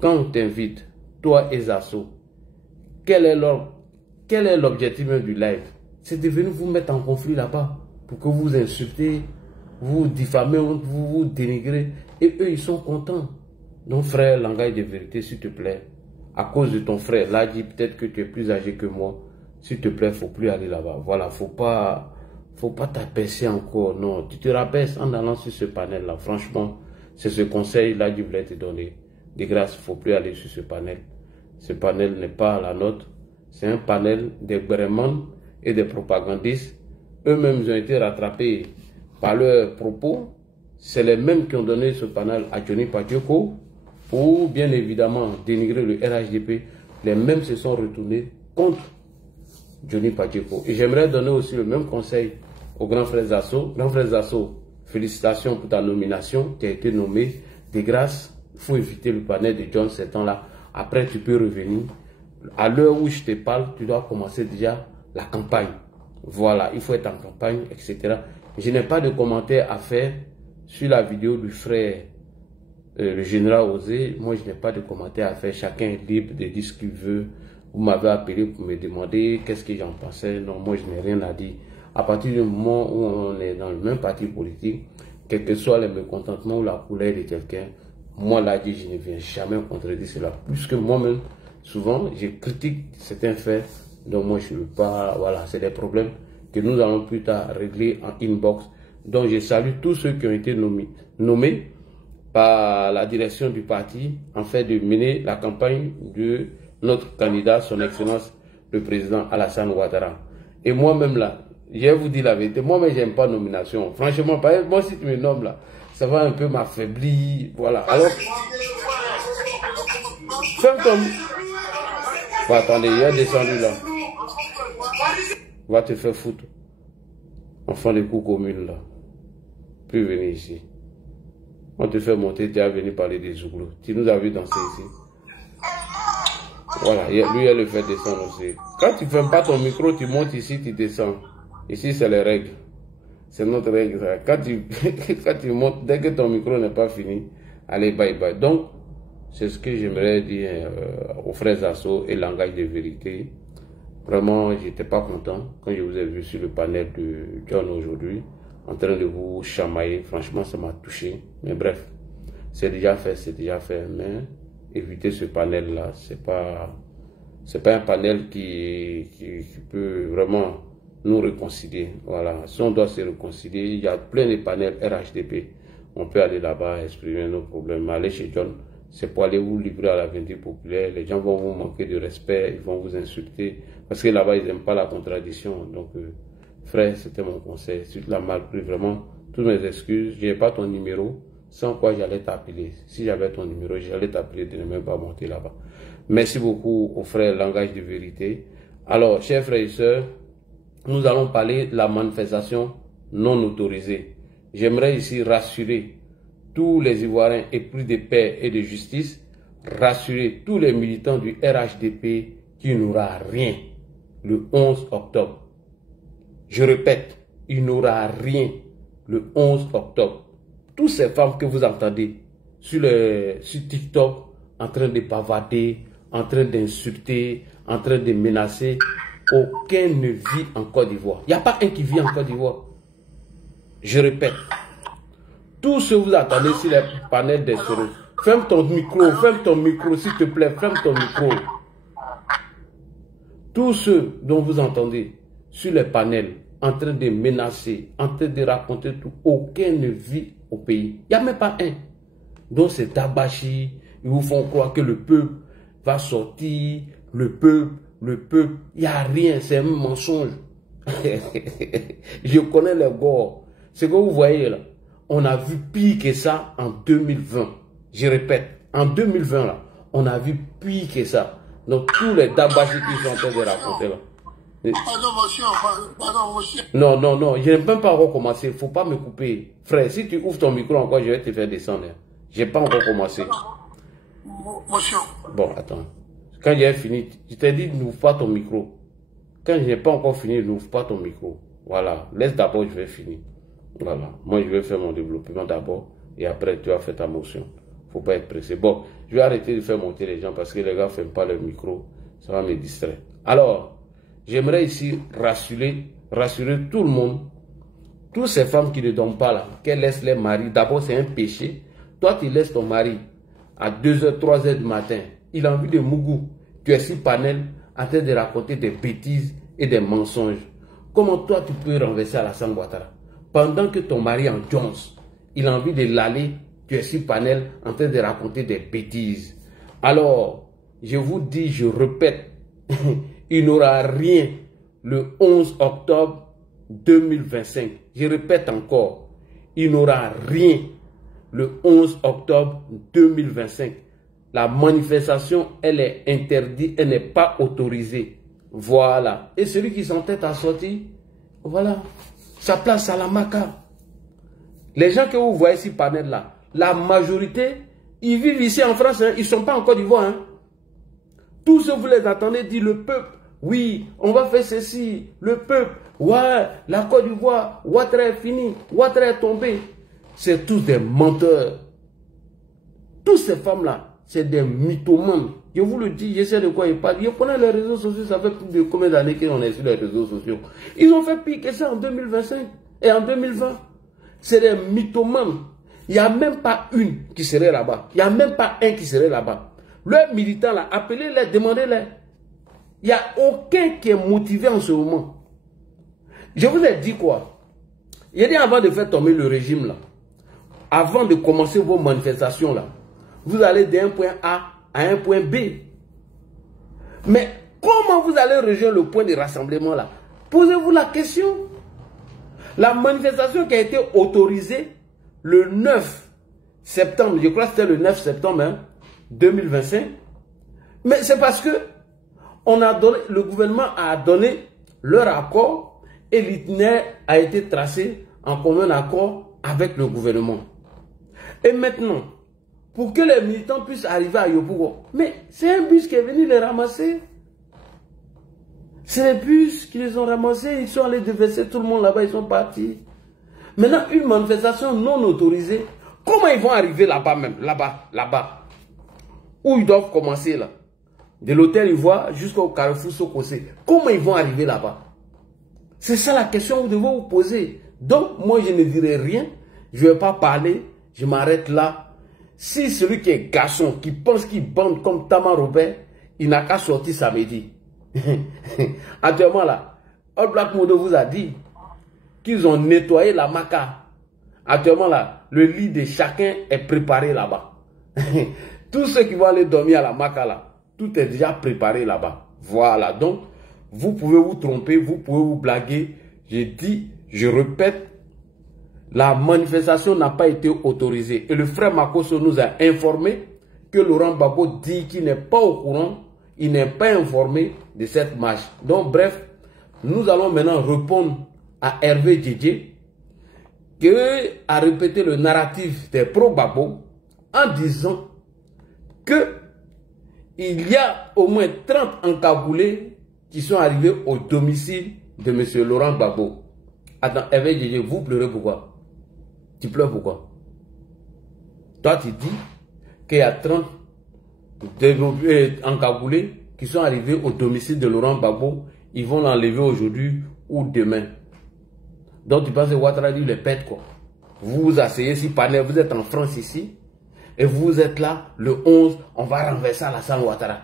Quand on t'invite, toi et Zasso, quel est l'objectif même du live? C'est de venir vous mettre en conflit là-bas pour que vous insultez, vous diffamez, vous dénigrez. Et eux, ils sont contents. Donc frère, langage de vérité, s'il te plaît, à cause de ton frère, là, dit peut-être que tu es plus âgé que moi, s'il te plaît, faut plus aller là-bas. Voilà, faut pas t'abaisser encore. Non, tu te rabaisses en allant sur ce panel-là. Franchement, c'est ce conseil-là que je voulais te donner. De grâce, faut plus aller sur ce panel. Ce panel n'est pas la nôtre. C'est un panel des brémans et des propagandistes. Eux-mêmes ont été rattrapés par leurs propos. C'est les mêmes qui ont donné ce panel à Johnny Pacheco pour bien évidemment dénigrer le RHDP. Les mêmes se sont retournés contre Johnny Pacheco. Et j'aimerais donner aussi le même conseil au grand frère Zasso. Grand frère Zasso, félicitations pour ta nomination. Tu as été nommé. De grâce, il faut éviter le panel de John ces temps-là. Après, tu peux revenir. À l'heure où je te parle, tu dois commencer déjà la campagne. Voilà, il faut être en campagne, etc. Je n'ai pas de commentaires à faire sur la vidéo du frère, le général Osé. Moi, je n'ai pas de commentaires à faire. Chacun est libre de dire ce qu'il veut. Vous m'avez appelé pour me demander qu'est-ce que j'en pensais. Non, moi, je n'ai rien à dire. À partir du moment où on est dans le même parti politique, quel que soit le mécontentement ou la couleur de quelqu'un, moi, là, je ne viens jamais contredire cela. Puisque moi-même, souvent, je critique certains faits. Donc, moi, je ne veux pas. Voilà, c'est des problèmes que nous allons plus tard régler en inbox. Donc, je salue tous ceux qui ont été nommés par la direction du parti en fait de mener la campagne de notre candidat, son excellence, le président Alassane Ouattara. Et moi-même là, je vais vous dire la vérité, moi-même, j'aime pas nomination. Franchement, par exemple, moi, si tu me nommes là, ça va un peu m'affaiblir. Voilà. Alors, ferme ton... Bon, attendez, il est descendu là. Va te faire foutre. Enfant de coups communes là. Plus venir ici. On te fait monter, tu as venu parler des Zouglous. Tu nous as vu danser ici. Voilà, lui, il le fait descendre aussi. Quand tu ne fermes pas ton micro, tu montes ici, tu descends. Ici, c'est les règles. C'est notre règle. Quand tu montes, dès que ton micro n'est pas fini, allez, bye bye. Donc, c'est ce que j'aimerais dire aux frères Zasso et langage de vérité. Vraiment, j'étais pas content quand je vous ai vu sur le panel de John aujourd'hui, en train de vous chamailler. Franchement, ça m'a touché. Mais bref, c'est déjà fait, mais éviter ce panel-là, c'est pas un panel qui peut vraiment nous réconcilier. Voilà, si on doit se réconcilier, il y a plein de panels RHDP. On peut aller là-bas exprimer nos problèmes. Aller chez John, c'est pour aller vous livrer à la vindicte populaire. Les gens vont vous manquer de respect, ils vont vous insulter. Parce que là-bas, ils n'aiment pas la contradiction. Donc, frère, c'était mon conseil. Si tu l'as mal pris, vraiment, toutes mes excuses. Je n'ai pas ton numéro, sans quoi j'allais t'appeler. Si j'avais ton numéro, j'allais t'appeler de ne même pas monter là-bas. Merci beaucoup aux frères Langage de Vérité. Alors, chers frères et sœurs, nous allons parler de la manifestation non autorisée. J'aimerais ici rassurer tous les Ivoiriens épris de paix et de justice, rassurer tous les militants du RHDP qu'il n'aura rien le 11 octobre. Je répète, il n'aura rien le 11 octobre. Toutes ces femmes que vous entendez sur TikTok en train de bavarder, en train d'insulter, en train de menacer, aucun ne vit en Côte d'Ivoire. Il n'y a pas un qui vit en Côte d'Ivoire. Je répète, tous ceux que vous attendez sur les panels des Soros, ferme ton micro, s'il te plaît, ferme ton micro. Tous ceux dont vous entendez sur les panels en train de menacer, en train de raconter tout, aucun ne vit au pays. Il n'y a même pas un. Donc c'est tabachi, ils vous font croire que le peuple va sortir, le peuple, il n'y a rien, c'est un mensonge. Je connais les gars. Ce que vous voyez là, on a vu pire que ça en 2020. Je répète, en 2020 là, on a vu pire que ça. Donc tous les tabachis qui sont en train de raconter là. Pardon, monsieur. Non, je n'ai même pas encore commencé. Il ne faut pas me couper. Frère, si tu ouvres ton micro encore, je vais te faire descendre. Je n'ai pas encore commencé. Monsieur. Bon, attends. Quand j'ai fini, je t'ai dit n'ouvre pas ton micro. Quand je n'ai pas encore fini, n'ouvre pas ton micro. Voilà. Laisse d'abord, je vais finir. Voilà. Moi, je vais faire mon développement d'abord. et après tu as fait ta motion. Faut pas être pressé. Bon, je vais arrêter de faire monter les gens parce que les gars ne ferment pas leur micro. Ça va me distraire. Alors, j'aimerais ici rassurer tout le monde. Toutes ces femmes qui ne dorment pas là, qu'elles laissent les maris. D'abord, c'est un péché. Toi, tu laisses ton mari à 2h, 3h du matin. Il a envie de mougou. Tu es sur panel en train de raconter des bêtises et des mensonges. Comment toi, tu peux renverser Alassane Ouattara? Pendant que ton mari en Jones, il a envie de l'aller, tu es sur panel en train de raconter des bêtises. Alors, je vous dis, je répète, il n'aura rien le 11 octobre 2025. Je répète encore, il n'aura rien le 11 octobre 2025. La manifestation, elle est interdite, elle n'est pas autorisée. Voilà. Et celui qui s'entête à sortir, voilà, sa place à la Maca. Les gens que vous voyez ici, panel là, la majorité, ils vivent ici en France, hein, ils ne sont pas en Côte d'Ivoire. Hein. Tous ceux que vous les attendez disent le peuple, oui, on va faire ceci, le peuple, ouais, la Côte d'Ivoire, Ouattara est fini, Ouattara est tombé. C'est tous des menteurs. Toutes ces femmes-là, c'est des mythomanes. Je vous le dis, je sais de quoi ils parlent. Je connais les réseaux sociaux, ça fait plus de combien d'années qu'on est sur les réseaux sociaux. Ils ont fait pire que ça en 2025 et en 2020. C'est des mythomanes. Il n'y a même pas une qui serait là-bas. Il n'y a même pas un qui serait là-bas. Leurs militants là, appelez-les, demandez-les. Il n'y a aucun qui est motivé en ce moment. Je vous ai dit quoi? Il a dit avant de faire tomber le régime là, avant de commencer vos manifestations là, vous allez d'un point A à un point B. Mais comment vous allez rejoindre le point de rassemblement là? Posez-vous la question. La manifestation qui a été autorisée le 9 septembre, je crois que c'était le 9 septembre hein, 2025, mais c'est parce que le gouvernement a donné leur accord et l'itinéraire a été tracé en commun accord avec le gouvernement. Et maintenant, pour que les militants puissent arriver à Yopougon, mais c'est un bus qui est venu les ramasser. C'est les bus qui les ont ramassés, ils sont allés déverser tout le monde là-bas, ils sont partis. Maintenant, une manifestation non autorisée, comment ils vont arriver là-bas même, là-bas, où ils doivent commencer là, de l'hôtel Ivoire jusqu'au Carrefour Sokosé, comment ils vont arriver là-bas? C'est ça la question que vous devez vous poser. Donc, moi je ne dirai rien, je ne vais pas parler, je m'arrête là. Si celui qui est garçon, qui pense qu'il bande comme Tama Robert, il n'a qu'à sortir samedi. Actuellement là, All Black Modo vous a dit qu'ils ont nettoyé la Maca. Actuellement là, le lit de chacun est préparé là-bas. Tous ceux qui vont aller dormir à la Maca là, tout est déjà préparé là-bas. Voilà, donc vous pouvez vous tromper, vous pouvez vous blaguer. J'ai dit, je répète, la manifestation n'a pas été autorisée. Et le frère Makosso nous a informé que Laurent Gbagbo dit qu'il n'est pas au courant, il n'est pas informé de cette marche. Donc bref, nous allons maintenant répondre à Hervé Djedje, qui a répété le narratif des pro-Gbagbo en disant que il y a au moins 30 encagoulés qui sont arrivés au domicile de M. Laurent Gbagbo. Attends, Hervé Djedje, vous pleurez pourquoi? Tu pleures pourquoi? Toi, tu dis qu'il y a 30 encagoulés qui sont arrivés au domicile de Laurent Gbagbo. Ils vont l'enlever aujourd'hui ou demain. Donc, tu penses que Ouattara dit les pète quoi? Vous vous asseyez ici, panel, vous êtes en France ici, et vous êtes là, le 11, on va renverser Alassane Ouattara.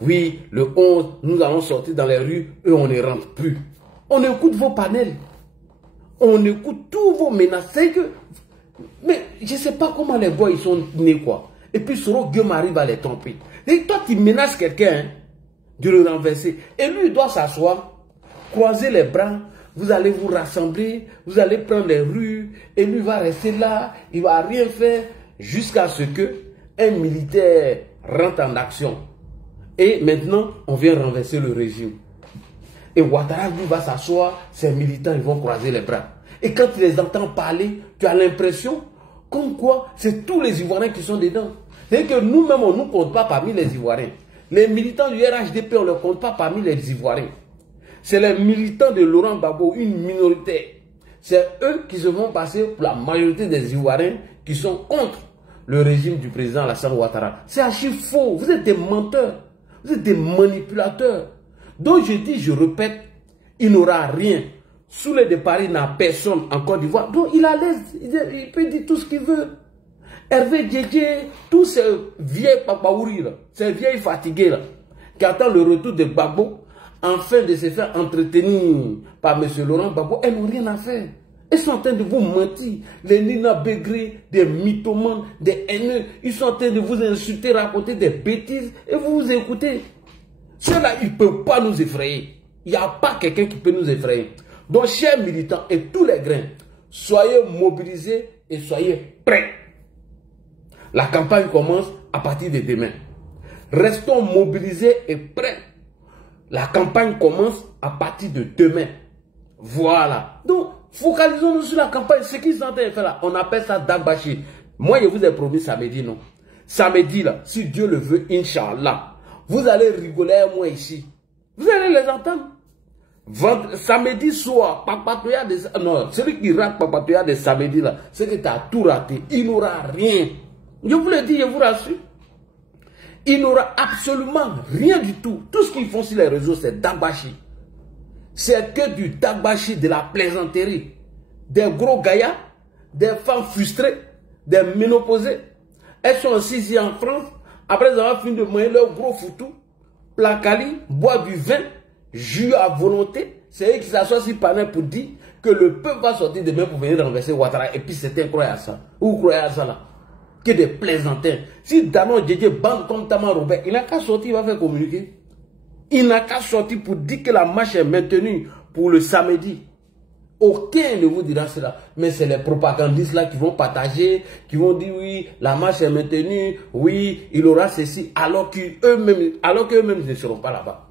Oui, le 11, nous allons sortir dans les rues et on ne rentre plus. On écoute vos panels. On écoute tous vos menaces. C'est que... Mais je ne sais pas comment les boys ils sont nés quoi. Et puis Soro Guillaume arrive à les tromper. Et toi tu menaces quelqu'un hein, de le renverser. Et lui il doit s'asseoir, croiser les bras. Vous allez vous rassembler, vous allez prendre les rues. Et lui va rester là, il ne va rien faire. Jusqu'à ce que un militaire rentre en action. Et maintenant on vient renverser le régime. Et Ouattara lui va s'asseoir, ses militants ils vont croiser les bras. Et quand tu les entends parler, tu as l'impression comme quoi c'est tous les Ivoiriens qui sont dedans. C'est que nous-mêmes, on ne nous compte pas parmi les Ivoiriens. Les militants du RHDP, on ne les compte pas parmi les Ivoiriens. C'est les militants de Laurent Gbagbo, une minorité. C'est eux qui se vont passer pour la majorité des Ivoiriens qui sont contre le régime du président Alassane Ouattara. C'est archi faux. Vous êtes des menteurs. Vous êtes des manipulateurs. Donc je dis, je répète, il n'aura rien. Sous les départ, il n'a personne en Côte d'Ivoire. Donc il a l'aise. Il peut dire tout ce qu'il veut. Hervé Djedje, tous ces vieilles papaouris, ces vieilles fatiguées là, qui attendent le retour de Gbagbo, afin de se faire entretenir par M. Laurent Gbagbo, elles n'ont rien à faire. Ils sont en train de vous mentir. Les Nina Begré, des mythomanes, des haineux, ils sont en train de vous insulter, raconter des bêtises, et vous vous écoutez. Ceux-là, ils ne peuvent pas nous effrayer. Il n'y a pas quelqu'un qui peut nous effrayer. Donc, chers militants et tous les grains, soyez mobilisés et soyez prêts. La campagne commence à partir de demain. Restons mobilisés et prêts. La campagne commence à partir de demain. Voilà. Donc, focalisons-nous sur la campagne. Ce qu'ils sont en train de faire là, on appelle ça Dagbashi. Moi, je vous ai promis samedi, non? Samedi, là, si Dieu le veut, Inch'Allah, vous allez rigoler à moi ici. Vous allez les entendre. Samedi soir, Papatoya de... Non, celui qui rate Papatoya de samedi, là, c'est que tu as tout raté. Il n'aura rien. Je vous le dis, je vous rassure. Il n'aura absolument rien du tout. Tout ce qu'ils font sur les réseaux, c'est Dagbashi. C'est que du Dagbashi, de la plaisanterie. Des gros gaillards, des femmes frustrées, des ménopausées. Elles sont assises en France, après avoir fini de manger leur gros foutou, placali, boire du vin, jus à volonté. C'est eux qui s'assoient sur panel pour dire que le peuple va sortir demain pour venir renverser Ouattara. Et puis c'est incroyable ça. Vous croyez à ça là? Que des plaisantins. Si Danon Djedje bande comme Taman Robert, il n'a qu'à sortir, il va faire communiquer. Il n'a qu'à sortir pour dire que la marche est maintenue pour le samedi. Aucun ne vous dira cela. Mais c'est les propagandistes là qui vont partager, qui vont dire oui, la marche est maintenue, oui, il aura ceci, alors qu'eux-mêmes ne seront pas là-bas.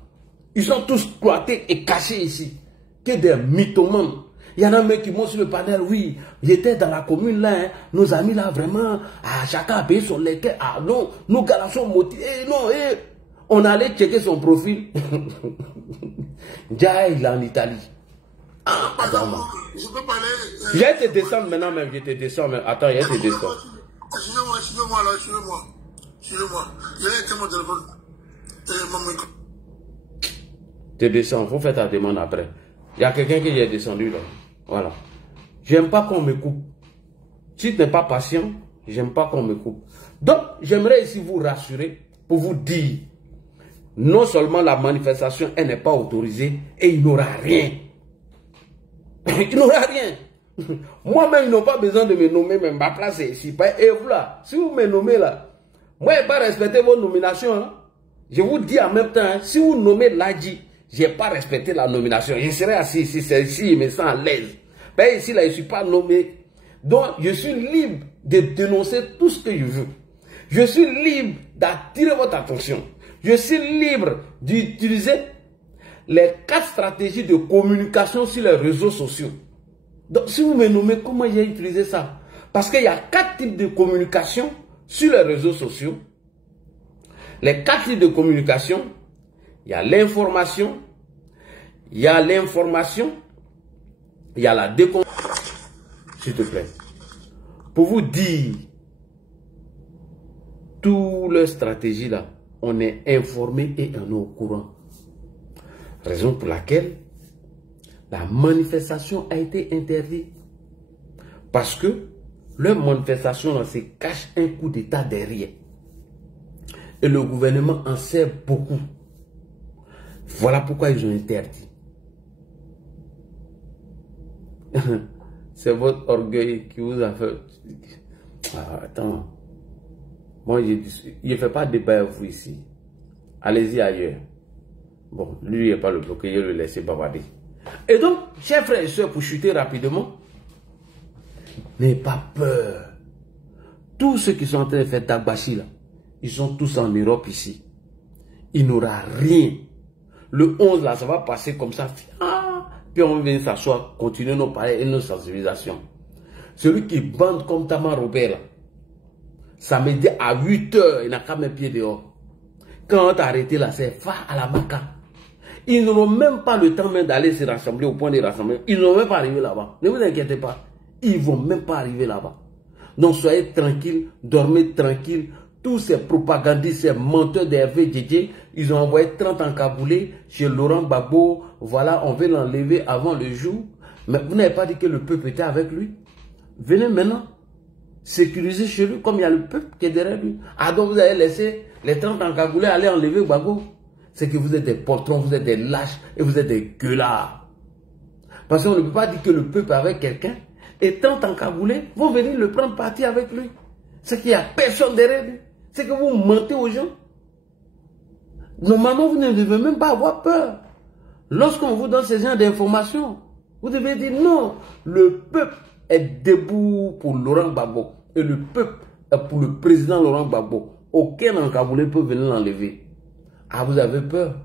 Ils sont tous cloîtrés et cachés ici. Que des mythomanes. Il y en a même qui montent sur le panel, oui, j'étais dans la commune là, hein, nos amis là, vraiment, chacun a payé son lequel, non, nos gars sont motivés, non, on allait checker son profil. Déjà, il est en Italie. Attends, je peux parler. Je vais te descendre maintenant même, je te descends même. Attends, je vais te descendre. Suivez-moi là, suivez-moi. Je vais éteindre mon téléphone. Te descends, faut faire ta demande après. Il y a quelqu'un qui est descendu là. Voilà. J'aime pas qu'on me coupe. Si tu n'es pas patient, j'aime pas qu'on me coupe. Donc, j'aimerais ici vous rassurer pour vous dire, non seulement la manifestation, elle n'est pas autorisée et il n'aura rien. Il n'aura rien. Moi-même, ils n'ont pas besoin de me nommer, mais ma place est ici. Et vous là, si vous me nommez là, moi, je n'ai pas respecté vos nominations. Hein. Je vous dis en même temps, hein, si vous nommez Ladji, je n'ai pas respecté la nomination. Je serai assis ici, c'est ici, je me sens à l'aise. Mais ici, là, je ne suis pas nommé. Donc, je suis libre de dénoncer tout ce que je veux. Je suis libre d'attirer votre attention. Je suis libre d'utiliser les 4 stratégies de communication sur les réseaux sociaux. Donc, si vous me nommez, comment j'ai utilisé ça? Parce qu'il y a 4 types de communication sur les réseaux sociaux. Les 4 types de communication, il y a l'information, il y a la déconstruction. S'il te plaît. Pour vous dire, toutes les stratégies là, on est informé et on est au courant. Raison pour laquelle la manifestation a été interdite. Parce que leur manifestation là, se cache un coup d'État derrière. Et le gouvernement en sait beaucoup. Voilà pourquoi ils ont interdit. C'est votre orgueil qui vous a fait... Ah, attends. Moi, je ne fais pas débat avec vous ici. Allez-y ailleurs. Bon, lui, il n'est pas le bloqué, je le laisse bavarder. Et donc, chers frères et sœurs, pour chuter rapidement, n'ayez pas peur. Tous ceux qui sont en train de faire Dagbashi, là, ils sont tous en Europe ici. Il n'aura rien. Le 11, là, ça va passer comme ça. Puis on va venir s'asseoir, continuer nos pareils et nos sensibilisations. Celui qui bande comme Taman Robert, là, samedi à 8 h, il n'a qu'à mettre pied dehors. Quand on t'a arrêté là, c'est va à la Maca. Ils n'auront même pas le temps même d'aller se rassembler au point de rassemblement. Ils n'ont même pas arrivé là-bas. Ne vous inquiétez pas. Ils ne vont même pas arriver là-bas. Donc soyez tranquille, dormez tranquille. Tous ces propagandistes, ces menteurs d'Hervé Djedje, ils ont envoyé 30 encagoulés chez Laurent Gbagbo. Voilà, on veut l'enlever avant le jour. Mais vous n'avez pas dit que le peuple était avec lui. Venez maintenant sécuriser chez lui, comme il y a le peuple qui est derrière lui. Ah, donc vous avez laissé les 30 encagoulés aller enlever Gbagbo. C'est que vous êtes des poltrons, vous êtes des lâches et vous êtes des gueulards. Parce qu'on ne peut pas dire que le peuple est avec quelqu'un et 30 encagoulés vont venir le prendre parti avec lui. C'est qu'il n'y a personne derrière lui. C'est que vous mentez aux gens. Normalement, vous ne devez même pas avoir peur. Lorsqu'on vous donne ce genre d'informations, vous devez dire non. Le peuple est debout pour Laurent Gbagbo. Et le peuple est pour le président Laurent Gbagbo. Aucun encagoulé peut venir l'enlever. Ah, vous avez peur.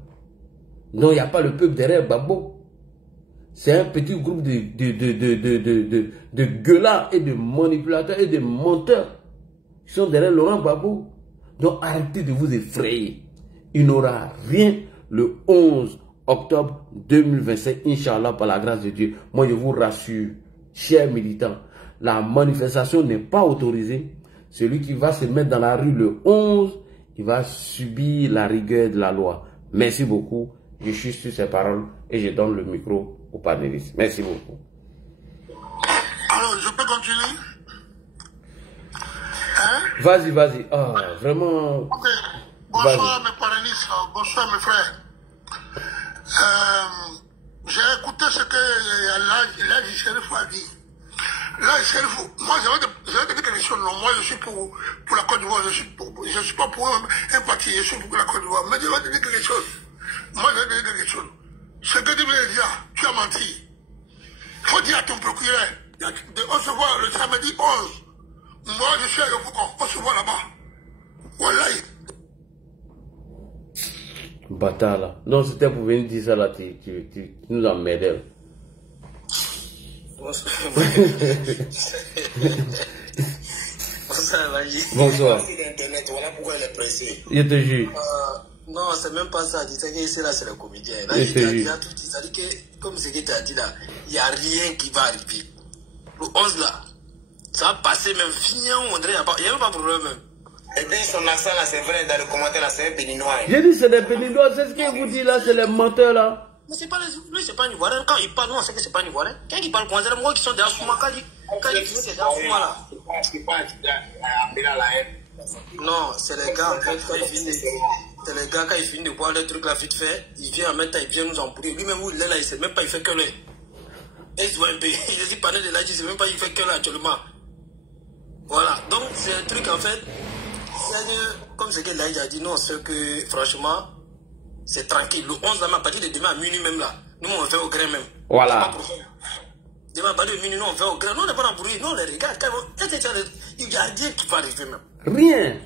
Non, il n'y a pas le peuple derrière Gbagbo. C'est un petit groupe de gueulards et de manipulateurs et de menteurs qui sont derrière Laurent Gbagbo. Donc arrêtez de vous effrayer. Il n'aura rien le 11 octobre 2025, Inch'Allah, par la grâce de Dieu. Moi, je vous rassure, chers militants, la manifestation n'est pas autorisée. Celui qui va se mettre dans la rue le 11, il va subir la rigueur de la loi. Merci beaucoup. Je suis sur ces paroles et je donne le micro au panéliste. Merci beaucoup. Alors, je peux continuer? Hein? Vas-y, vas-y. Ah, vraiment. Ok. Bonsoir mes panélistes, bonsoir mes frères. J'ai écouté ce que Elhadji Chérif a dit. Là, Chérif, moi j'avais dit quelque chose. Non, moi je suis pour la Côte d'Ivoire, je suis pas pour un parti, je suis pour la Côte d'Ivoire. Mais je vais te dire quelque chose. Moi je vais te dire quelque chose. Ce que tu veux dire, tu as menti. Il faut dire à ton procureur, on se voit le samedi 11. Moi je suis à Yopougon, on se voit là-bas. Voilà. Bâtard là. Non, c'était pour venir dire ça là, tu nous emmerdais. Bonsoir. Bonsoir. Voilà pourquoi elle est pressée. Je te jure. Non, c'est même pas ça. C'est que c'est là, c'est le comédien. Là, Je il te jure. a tout dit. Ça dit que, comme ce que tu as dit là, il n'y a rien qui va arriver. Le 11 là, ça va passer même. Fini, on dirait, il n'y a même pas de problème même. Et puis son accent là, c'est vrai, dans le commentaire là, c'est un béninois. J'ai dit c'est des béninois, c'est ce qu'il vous dit là, c'est les menteurs là. Mais c'est pas lui, c'est pas un Ivoirien. Quand il parle, nous on sait que c'est pas un Ivoirien. Quand il parle, c'est les moi qui sont derrière Souma. Quand il finit, c'est derrière Souma là. Non, c'est les gars, en fait, quand ils finissent, c'est les gars, quand ils finissent de boire des trucs là vite fait, ils viennent en même temps, ils viennent nous embrouiller. Lui-même où il est là, il sait même pas, il fait que l'œil. Et il se voit un peu, il dit panel de l'Adji, il sait même pas, il fait que l'œil actuellement. Voilà, donc c'est un truc en fait. Comme ce que l'Aïd a dit, non, c'est que franchement, c'est tranquille. Le 11 là, à partir de demain à minuit même là, nous on fait au grain même. Voilà. Demain à partir de minuit, nous on fait au grain. Nous on n'est pas dans le bruit, nous on les regarde. Il n'y a rien qui va arriver même. Rien.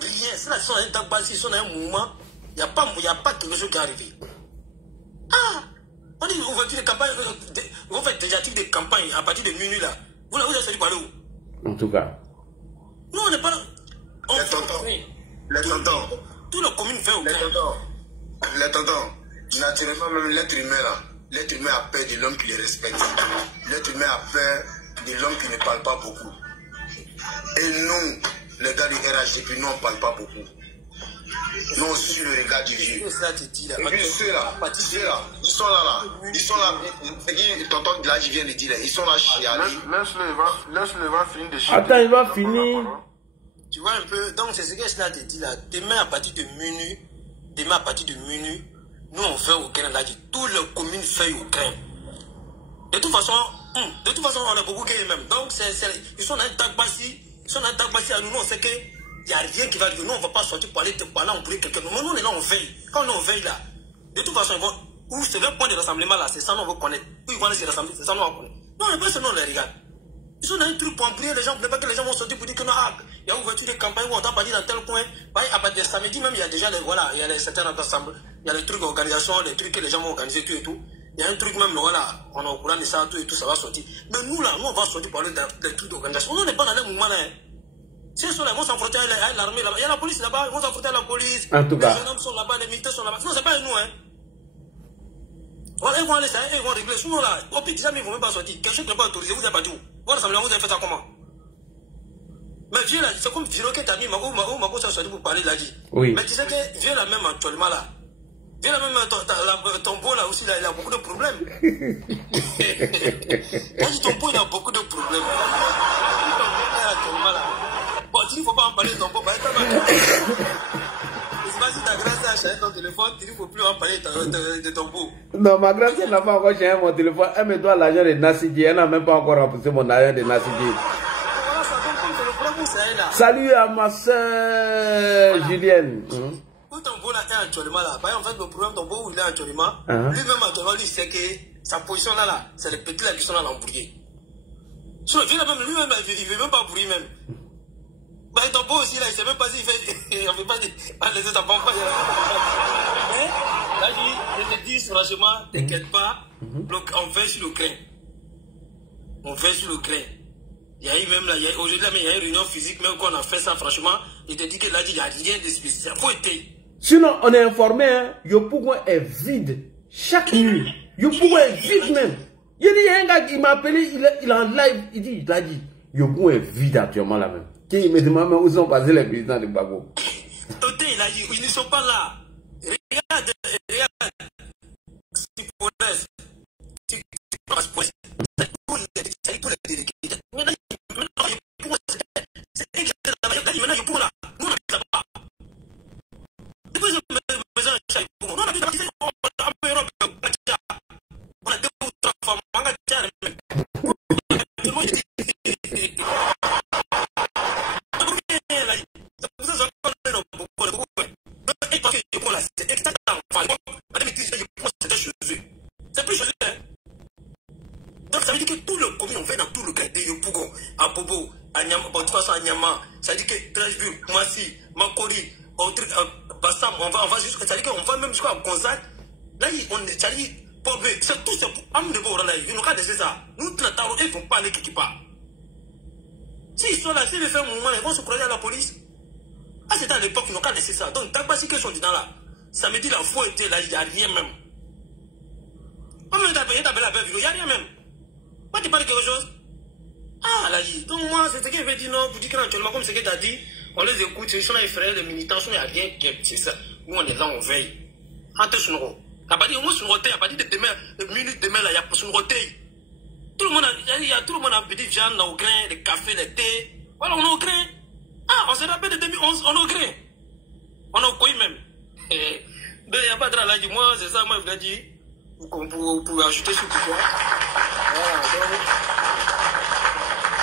Rien. C'est là, ils sont dans un base, ils sont dans un mouvement, il n'y a pas quelque chose qui est arrivé. Ah, on dit ouverture de campagne, vous faites déjà type de campagne à partir de minuit là. Vous avez sorti par où? En tout cas. Nous on n'est pas là. Les tontons. Tout le commune fait au Les tontons. Naturellement, même l'être humain là, l'être humain a peur de l'homme qui le respecte. L'être humain a peur de l'homme qui ne parle pas beaucoup. Et nous, les gars du RHDP, nous on ne parle pas beaucoup. Nous on suit le regard du vieux. Et puis ceux-là, ils sont là. Ils sont là. C'est qui tonton de là, je viens de dire, ils sont là chez Ali. Laisse-le, va finir de chier. Attends, il va finir. Tu vois un peu, donc c'est ce que cela te dit là. Demain à partir de minuit, nous on fait au grain là, toutes les communes fait au grain. De toute façon, on a beaucoup gagné même. Donc ils sont dans un tagbassi, à nous, on sait qu'il n'y a rien qui va arriver. Nous on ne va pas sortir pour aller te parler, on pourrait quelqu'un. Mais nous on est là, on veille. Quand on veille là, de toute façon, où c'est le point de rassemblement là, c'est ça nous on va connaître. Où ils vont aller se rassembler, c'est ça nous on va connaître. Non, on n'est pas seulement on les regarde. Ils sont dans un truc pour embrouiller les gens, pas que les gens vont sortir pour dire que non, il y a ouverture de campagne où on t'a pas dit dans tel coin. À partir de samedi même, il y a déjà il y a certains ensemble, il y a les trucs d'organisation, les trucs que les gens vont organiser, tout et tout. Il y a un truc même, voilà, on est au courant de ça, tout et tout, ça va sortir. Mais nous là, nous on va sortir pour aller dans les trucs d'organisation. Nous on n'est pas dans les mouvements là. Si ils sont là, ils vont s'affronter à l'armée là-bas. Il y a la police là-bas, ils vont s'affronter à la police. En tout cas. Les jeunes hommes sont là-bas, les militaires sont là-bas. Non, c'est pas nous, hein. Voilà, ils vont aller ça, ils vont régler. Sinon là, au pire, jamais ils vont même pas sortir. Quelque chose qui n'est pas autorisé, vous n'avez pas dit où. Voilà, ça me vous avez fait ça comment? Mais vieux là, c'est comme Viro qui t'a mis, Mako s'est choisi pour parler là dit. Oui. Mais tu sais que vieux là même actuellement là. Vieux là même ton beau là aussi là, il a beaucoup de problèmes. Moi je dis ton beau il a beaucoup de problèmes. Ton beau là actuellement là. Bon, tu dis faut pas en parler de ton beau, vas-y ta grâce à changer ton téléphone, tu dis faut plus en parler de ton beau. Non, ma grâce n'a pas encore changé mon téléphone. Elle me doit l'argent de Nassidji. Elle n'a même pas encore remboursé mon argent de Nassidji. Salut à ma soeur Julienne. Où ton beau là est actuellement là. Par exemple, en fait, le problème ton beau où il est actuellement, lui-même actuellement, lui sait que sa position là, c'est les petits là qui sont là l'embrouiller. Sinon, lui-même, il ne veut même pas brouiller même. Bah, ton beau aussi là, il ne sait même pas s'il fait. On ne veut pas dire. Laissez ta bombe. Mais là, je te dis franchement, t'inquiète pas, on fait sur le crin. On fait sur le crin. Il y a eu même là, aujourd'hui, il y a eu une réunion physique, même quand on a fait ça, franchement, il te dit que là, il n'y a rien de spécial. Faut être. Sinon, on est informé, hein, Yopougon est vide. Chaque nuit. Yopougon est vide même. Il y a un gars qui m'a appelé, il est en live, il a dit, Yopougon est vide actuellement là même. Qui me demande où sont passés les présidents de Gbagbo. Il a dit, ils ne sont pas là. Regarde. Si pour l'aise. Si pour l'aise. Ça dit que Trashbur, Massi, Makori, Bassam, on va jusqu'à. Ça dit qu'on va même jusqu'à Gonzague. Là, ça dit, c'est tout ça pour amener de beau là. Ils n'ont qu'à laisser ça. Nous, ils ne vont pas aller quelque part. S'ils sont là, s'ils veulent faire un mouvement, ils vont se croiser à la police. Ah, c'était à l'époque, ils n'ont qu'à laisser ça. Donc, t'as pas si qu'ils sont dedans là. Ça me dit la foi était là, il n'y a rien même. On me dit, t'as la belle vidéo, il n'y a rien même. Moi, tu parles de quelque chose? Ah, là, donc moi, c'est ce qu'il veut dire, non, vous dites qu'actuellement, comme ce que tu as dit, on les écoute, ils sont les frères, les militants, il n'y a rien, c'est ça. Nous, on est là, on veille. Hâte sur nous. À partir du moment où on a partir de demain, de minutes demain, là, il y a sur nous. Tout le monde a petit viande, au grain, les cafés, les thés. Voilà, on est au grain. Ah, on se rappelle de 2011, on est au grain. On est au coin même. Il n'y a pas de là, moi, c'est ça, moi, je voulais dire, pour ajouter sur le pouvoir.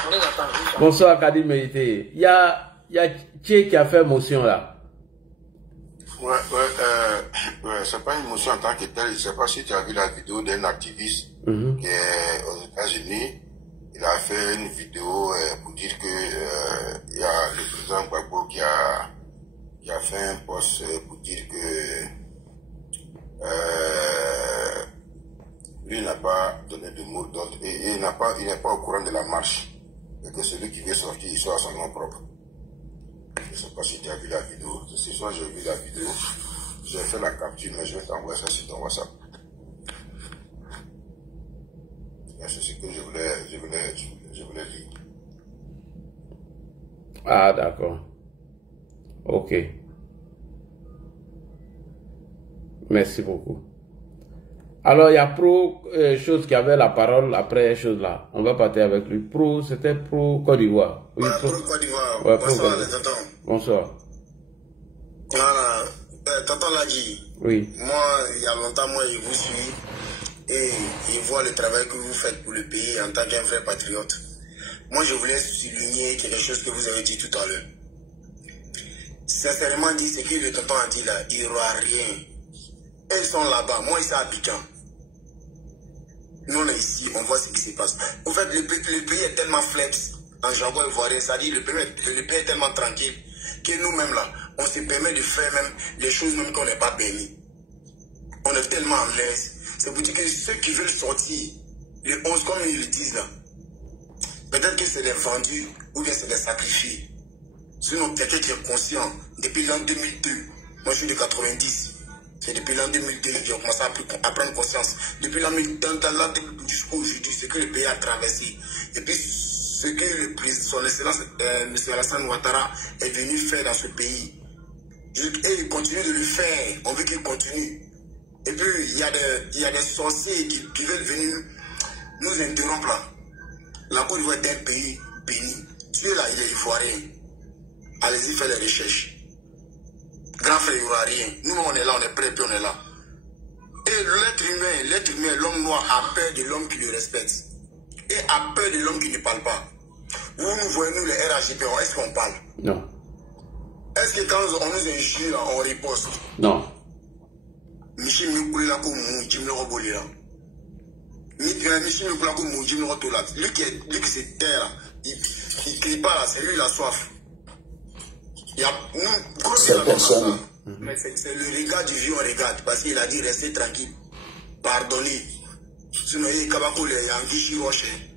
Voilà, donc. Bonsoir Kadim Médité. Il y a Tché qui a fait motion là. Ouais, c'est pas une motion en tant que telle. Je ne sais pas si tu as vu la vidéo d'un activiste qui est aux États-Unis. Il a fait une vidéo pour dire que il y a le président Gbagbo qui a fait un post pour dire que lui n'a pas donné de mot d'ordre et il n'est pas au courant de la marche. Et que celui qui veut sortir, il soit à son nom propre. Je ne sais pas si tu as vu la vidéo. Ce soir, j'ai vu la vidéo. J'ai fait la capture, mais je vais t'envoyer ça sur ton WhatsApp. C'est ce que je voulais dire. Ah, d'accord. Ok. Merci beaucoup. Alors, il y a Pro, chose qui avait la parole après chose là. On va partir avec lui. Pro, c'était Pro Côte d'Ivoire. Oui, Pro Côte d'Ivoire. Ouais, bonsoir, les tontons. Bonsoir. Voilà. Tonton l'a dit. Oui. Moi, il y a longtemps, moi, je vous suis. Et je vois le travail que vous faites pour le pays en tant qu'un vrai patriote. Moi, je voulais souligner quelque chose que vous avez dit tout à l'heure. Sincèrement dit, ce que le tonton a dit là, il n'y aura rien. Elles sont là-bas, moi ici à Abidjan. Nous on est ici, on voit ce qui se passe. En fait, le pays est tellement flex en jargon ivoirien, c'est-à-dire le pays est tellement tranquille que nous-mêmes là, on se permet de faire même les choses même qu'on n'est pas permis. On est tellement en l'aise. C'est pour dire que ceux qui veulent sortir, les 11 comme ils le disent là, peut-être que c'est des vendus ou bien c'est des sacrifiés. Sinon, quelqu'un qui est conscient, depuis l'an 2002, moi je suis de 90. C'est depuis l'an 2002 que j'ai commencé à prendre conscience. Depuis l'an 2000 jusqu'à aujourd'hui, c'est que le pays a traversé. Et puis, ce que son excellence M. Alassane Ouattara est venu faire dans ce pays. Et il continue de le faire. On veut qu'il continue. Et puis, il y a des sorciers qui veulent venir nous interrompre là. La Côte d'Ivoire est un pays béni. Dieu là, il est ivoirien. Allez-y, faites les recherches. Grand frère, il n'y aura rien. Nous, on est là, on est prêts, puis on est là. Et l'être humain, l'homme noir a peur de l'homme qui le respecte. Et a peur de l'homme qui ne parle pas. Vous nous voyez, nous, les RAGP, est-ce qu'on parle? Non. Est-ce que quand on nous injure, on riposte? Non. Michi Moukoula Koumou, Jim le Robolé là. Michi Moukoula Koumou, Jim le Rotola. Lui qui se terre, il crie pas là, c'est lui la soif. Il y a nous, cette personne. Mais c'est le regard du vieux, on regarde. Parce qu'il a dit restez tranquille. Pardonnez. Sinon, il y a Kabako, il y a un Guichi Rocher.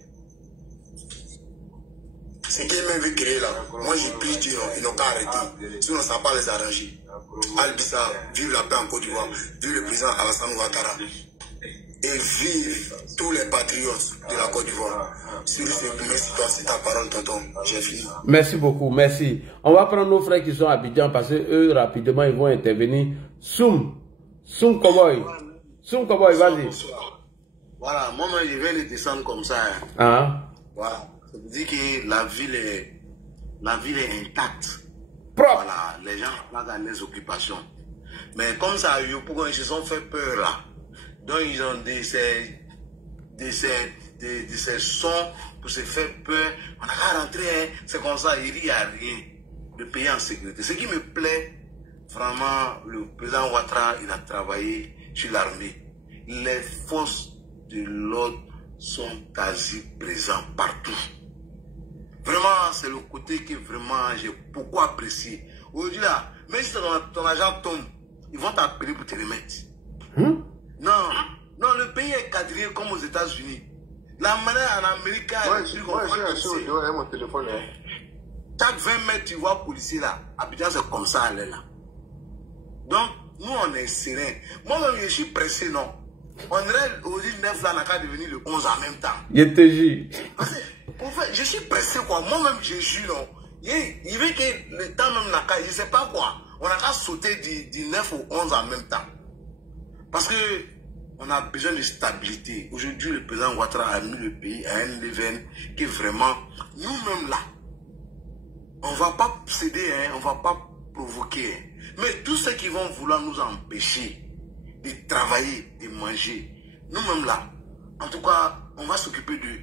C'est qu'il même veut créer là. Moi, j'ai pris Dieu, ils n'ont qu'à arrêter. Sinon, ça ne va pas les arranger. Al-Bissa, vive la paix en Côte d'Ivoire. Vive le président Alassane Ouattara. Et vive tous les patriotes de la Côte d'Ivoire. C'est ta parole, tonton. J'ai fini. Merci beaucoup, merci. On va prendre nos frères qui sont à Abidjan parce que eux, rapidement, ils vont intervenir. Soum Cowboy. Soum Cowboy, vas-y. Voilà, moi-même, je vais les descendre comme ça. Ah. Voilà. Ça veut dire que la ville est intacte. Propre. Voilà, les gens sont dans les occupations. Mais comme ça, ils se sont fait peur là. Donc ils ont des sons pour se faire peur. On n'a qu'à rentrer, c'est comme ça, il n'y a rien. Le pays en sécurité. Ce qui me plaît, vraiment, le président Ouattara, il a travaillé sur l'armée. Les forces de l'ordre sont quasi présents partout. Vraiment, c'est le côté que vraiment j'ai beaucoup apprécié. Aujourd'hui là, même si ton agent tombe, ils vont t'appeler pour te remettre. Non, le pays est quadrillé comme aux États-Unis. La manière en Amérique, mon téléphone. Chaque 20 mètres, tu vois policier là. Abidjan, c'est comme ça, elle est là. Donc, nous, on est serein. Moi-même, je suis pressé, non. On dirait au 9 là, on n'a qu'à devenir le 11 en même temps. Il te jure. En fait, je suis pressé, quoi. Moi-même, je jure, non. Il veut que le temps même n'a qu'à, je ne sais pas quoi. On n'a qu'à sauter du 9 au 11 en même temps. Parce que on a besoin de stabilité. Aujourd'hui, le président Ouattara a mis le pays à un niveau qui est vraiment, nous-mêmes là, on ne va pas céder, hein, on ne va pas provoquer. Hein. Mais tous ceux qui vont vouloir nous empêcher de travailler, de manger, nous-mêmes là, en tout cas, on va s'occuper de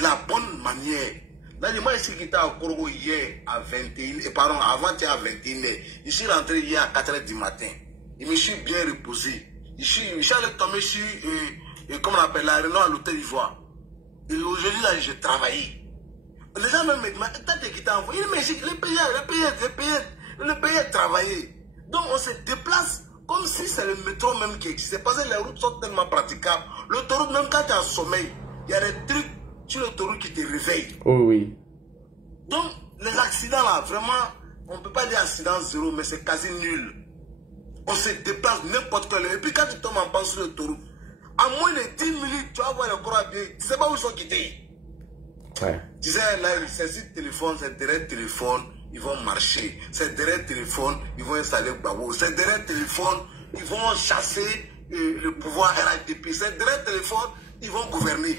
la bonne manière. Là, moi, ici, qui était à Korogo hier à 21h, et pardon, avant-hier à 21h, je suis rentré hier à 4h du matin. Je me suis bien reposé. Je suis allé tomber sur, comment on appelle, la réunion à l'hôtel Ivoire. Et aujourd'hui, là, j'ai travaillé. Les gens même me demandent, t'as quitté en voie. Le pays est travaillé. Donc, on se déplace comme si c'est le métro même qui existe. Parce que les routes sont tellement praticables. L'autoroute, même quand tu es en sommeil, il y a des trucs sur l'autoroute qui te réveillent. Oh oui. Donc, les accidents là, vraiment, on ne peut pas dire accident zéro, mais c'est quasi nul. On se déplace n'importe quel. Et puis quand tu tombes en panne sur l'autoroute, à moins de 10 minutes, tu vas voir les corps à pied. Tu ne sais pas où ils sont quittés. Ouais. Tu sais, là, c'est sur téléphone, c'est derrière téléphone, ils vont marcher. C'est derrière téléphone, ils vont installer Gbagbo. C'est derrière téléphone, ils vont chasser le pouvoir RHDP. C'est derrière téléphone, ils vont gouverner.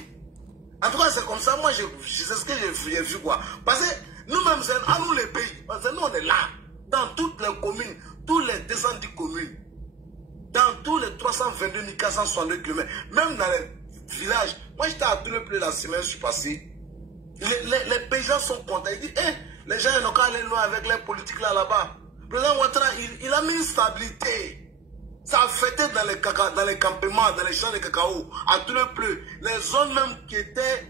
En tout cas, c'est comme ça, moi, c'est ce que j'ai vu, quoi. Parce que nous-mêmes, c'est à nous les pays. Parce que nous, on est là, dans toutes les communes, tous les 210 communes, dans tous les 322 462 km, même dans les villages. Moi, j'étais à Toulouse la semaine, je suis passé. Les paysans sont contents. Ils disent, les gens n'ont qu'à aller loin avec les politiques là-bas. Le président Ouattara, il a mis une stabilité. Ça a fêté dans les campements, dans les champs de cacao, à Toulouse. Les zones même qui étaient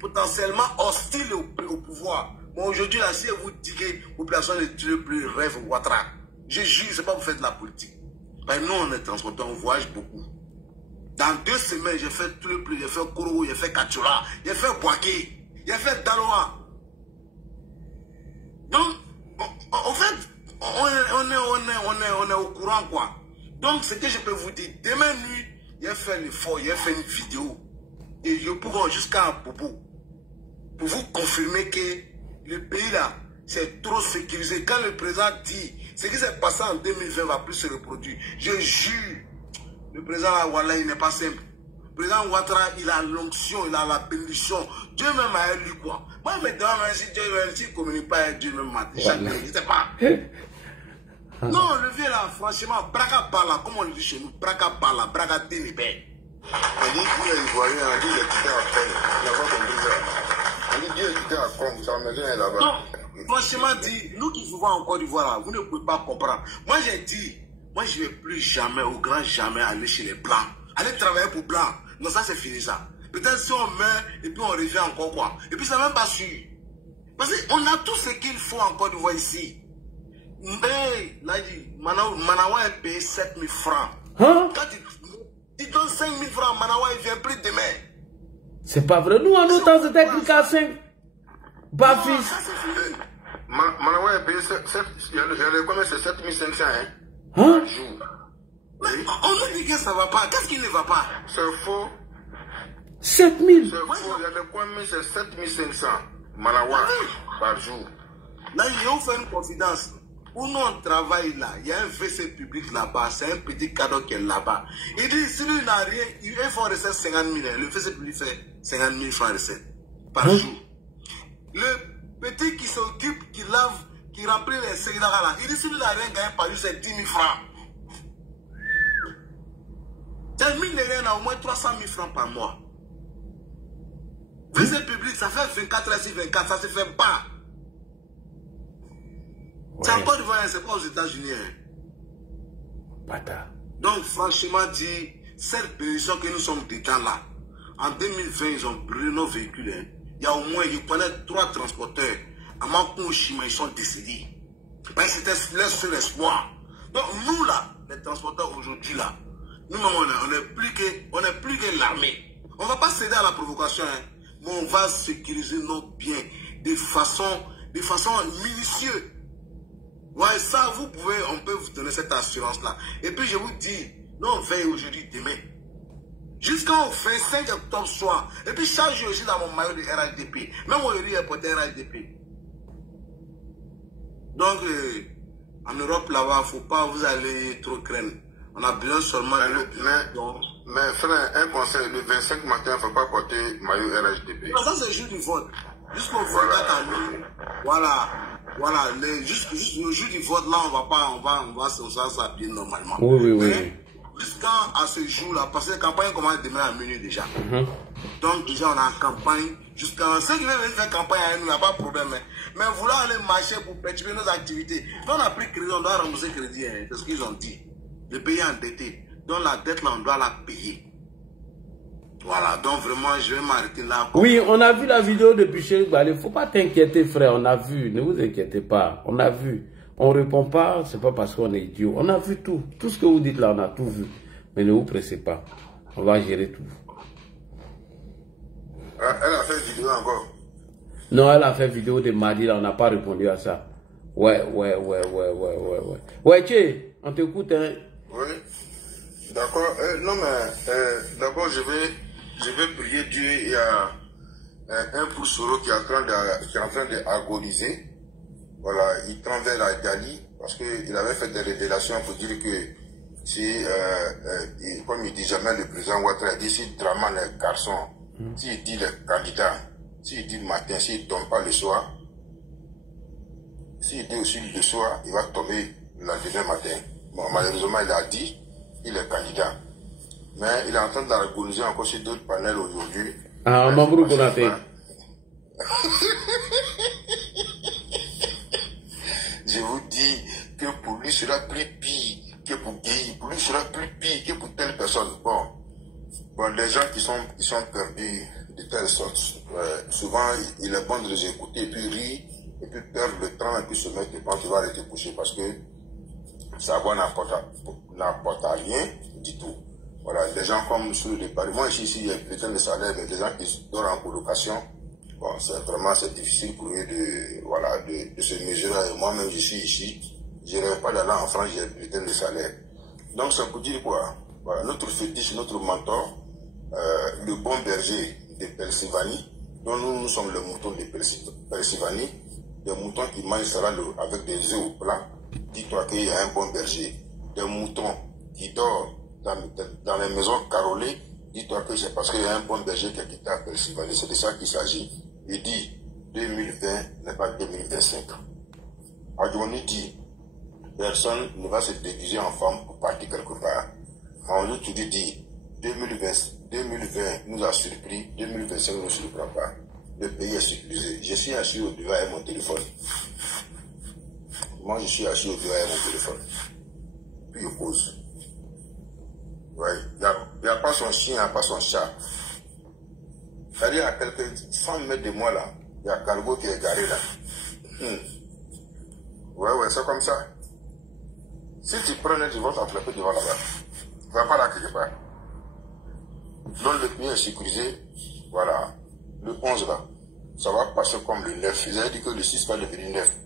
potentiellement hostiles au pouvoir. Bon, aujourd'hui, là, si vous dites que la population de Toulouse rêve Ouattara, je jure, c'est pas vous faites de la politique. Parce que nous, on est transporteurs, on voyage beaucoup. Dans 2 semaines, j'ai fait Toulouse, j'ai fait Koro, j'ai fait Kachura, j'ai fait Boaké, j'ai fait Daloa. Donc, en fait, on est au courant, quoi. Donc, ce que je peux vous dire, demain nuit, j'ai fait l'effort, j'ai fait une vidéo de Yopougon jusqu'à Bobo, pour vous confirmer que le pays là, c'est trop sécurisé. Quand le président dit, ce qui s'est passé en 2020 va plus se reproduire. Je jure, le président Ouattara, il n'est pas simple. Le président Ouattara, il a l'onction, il a la bénédiction. Dieu même a élu quoi. Moi, je me demande si Dieu ne communique pas avec Dieu même matin. Je ne sais pas. Non, le vieux là, franchement, braga bala, comme on le dit chez nous, braga bala, braga ténébé. On dit qu'il est ivoirien, on dit qu'il est quitté à Congo. Il n'a pas compris ça. On dit qu'il est quitté à Congo, sa maison est là-bas. Non, franchement dit, nous qui vivons en Côte d'Ivoire là, vous ne pouvez pas comprendre. Moi j'ai dit, moi je ne vais plus jamais, au grand jamais, aller chez les Blancs. Aller travailler pour Blancs. Non, ça c'est fini ça. Peut-être si on meurt et puis on revient encore quoi. Et puis c'est même pas sûr. Parce qu'on a tout ce qu'il faut en Côte d'Ivoire ici. Mais, là, Manawa est payé 7 000 francs. Hein? Quand il donne 5 000 francs, Manawa il vient plus demain. C'est pas vrai. Nous, en nos temps, c'était clic à 5. Bah, fils. Ça c'est fini. Manawa est payé 7 500, hein? Hein? Mais on nous dit que ça va pas. Qu'est-ce qui ne va pas? C'est faux. 7 000. C'est faux. Il y a des coins, mais c'est 7 500 Manawa par jour. Là, ils ont fait une confidence. Où nous on travaille là, il y a un WC public là-bas, c'est un petit cadeau qui est là-bas. Il dit, si lui n'a rien, il faut recevoir 50 000. Le WC public fait 50 000 francs recettes par jour. Le petit qui s'occupe, qui lave, qui remplit les sénats là, il dit, si lui n'a rien gagné par jour, c'est 10 000 francs. C'est 1000 rien à au moins 300 000 francs par mois. WC public, ça fait 24 heures sur 24, ça se fait pas. C'est encore devant, c'est pas aux États-Unis. Bata. Donc, franchement dit, cette pétition que nous sommes dedans là, en 2020, ils ont brûlé nos véhicules. Hein. Il y a au moins, ils prenaient 3 transporteurs. À Mankouchima, ils sont décédés. Parce que c'était leur seul espoir. Donc, nous là, les transporteurs aujourd'hui là, nous-mêmes, on n'est plus que l'armée. On ne va pas céder à la provocation, hein, mais on va sécuriser nos biens de façon minutieuse. Ouais, ça, vous pouvez, on peut vous donner cette assurance-là. Et puis, je vous dis, nous, on veille aujourd'hui, demain. Jusqu'au 25 octobre soir. Et puis, chaque jour, je suis dans mon maillot de RHDP. Même aujourd'hui, il y a porté RHDP. Donc, en Europe, là-bas, il ne faut pas vous aller trop craindre. On a besoin seulement de... Mais frère, un conseil, le 25 matin, il ne faut pas porter maillot RHDP. Non, ça, c'est le jour du vote. Jusqu'au 24 à nous. Voilà. Voilà, juste le jour du vote, là, on va s'habiller normalement. Oui. Mais jusqu'à ce jour-là, parce que la campagne commence demain à minuit déjà. Donc, déjà, on est en campagne. Jusqu'à ceux qui veulent faire campagne avec nous, il n'y a pas de problème. Mais vouloir aller marcher pour perturber nos activités. Quand on a pris crédit, on doit rembourser crédit. Hein, c'est ce qu'ils ont dit. Le pays est endetté. Donc, la dette, là, on doit la payer. Voilà, donc vraiment, je vais m'arrêter là. Oui, on a vu la vidéo de Bichel Balé. Il ne faut pas t'inquiéter, frère. On a vu. Ne vous inquiétez pas. On a vu. On ne répond pas. Ce n'est pas parce qu'on est idiot. On a vu tout. Tout ce que vous dites là, on a tout vu. Mais ne vous pressez pas. On va gérer tout. Elle a fait vidéo encore? Non, elle a fait vidéo de mardi. Là, on n'a pas répondu à ça. Ouais. Ouais, Tché, on t'écoute, hein. Oui. D'accord. Non, mais d'abord, je vais prier Dieu. Il y a un Poussoro qui est en train d'agoniser. Voilà, il tend vers la Gali parce qu'il avait fait des révélations pour dire que si, comme il dit jamais le président Ouattara, dit si Draman est garçon, s'il dit les candidats, s'il dit le matin, s'il ne tombe pas le soir, s'il dit aussi le soir, il va tomber le lendemain matin. Bon, malheureusement, il a dit. Il est candidat. Mais il est en train d'organiser encore sur d'autres panels aujourd'hui. Ah, Mamoudou Konaté. Je vous dis que pour lui sera plus pire que pour Guy. Pour lui sera plus pire que pour telle personne. Bon, les gens qui sont perdus de telle sorte, souvent il est bon de les écouter et puis rire, et puis perdre le temps et puis se mettre et penser qu'il va arrêter de coucher parce que ça n'apporte à rien du tout. Voilà, des gens comme sur le départ. Moi ici, il y a peut-être le salaire, mais des gens qui dorment en colocation. Bon, c'est difficile pour eux de se mesurer. Moi-même, je suis ici. Je ne rêve pas d'aller en France, j'ai peut-être le salaire. Donc, ça peut dire quoi? Voilà, notre fétiche, notre mentor, le bon berger de Pennsylvanie, dont nous sommes le mouton de Pennsylvanie, des moutons qui mangent cela avec des œufs au plat, dis-toi qu'il y a un bon berger. Des moutons qui dorment dans les maisons carolées, dis-toi que c'est parce qu'il y a un bon berger qui a quitté à Pennsylvanie. C'est de ça qu'il s'agit. Il dit 2020 n'est pas 2025. Adjouni dit personne ne va se déguiser en femme pour partir quelque part. En tu dis 2020 nous a surpris, 2025 ne nous surprend pas. Le pays est sécurisé. Je suis assis au devant avec mon téléphone. Moi, je suis assis au devant avec mon téléphone. Puis je pose. Ouais. Il n'y a pas son chien, il n'y a pas son chat. C'est-à-dire, à quelques 100 mètres de moi, là, il y a Cargo qui est garé là. Ouais, c'est comme ça. Si tu prenais, tu vas t'attraper devant là-bas. Tu ne vas pas là quelque part. Donc le pays est sécurisé. Voilà. Le 11 là, ça va passer comme le 9. Ils avaient dit que le 6 va devenir 9.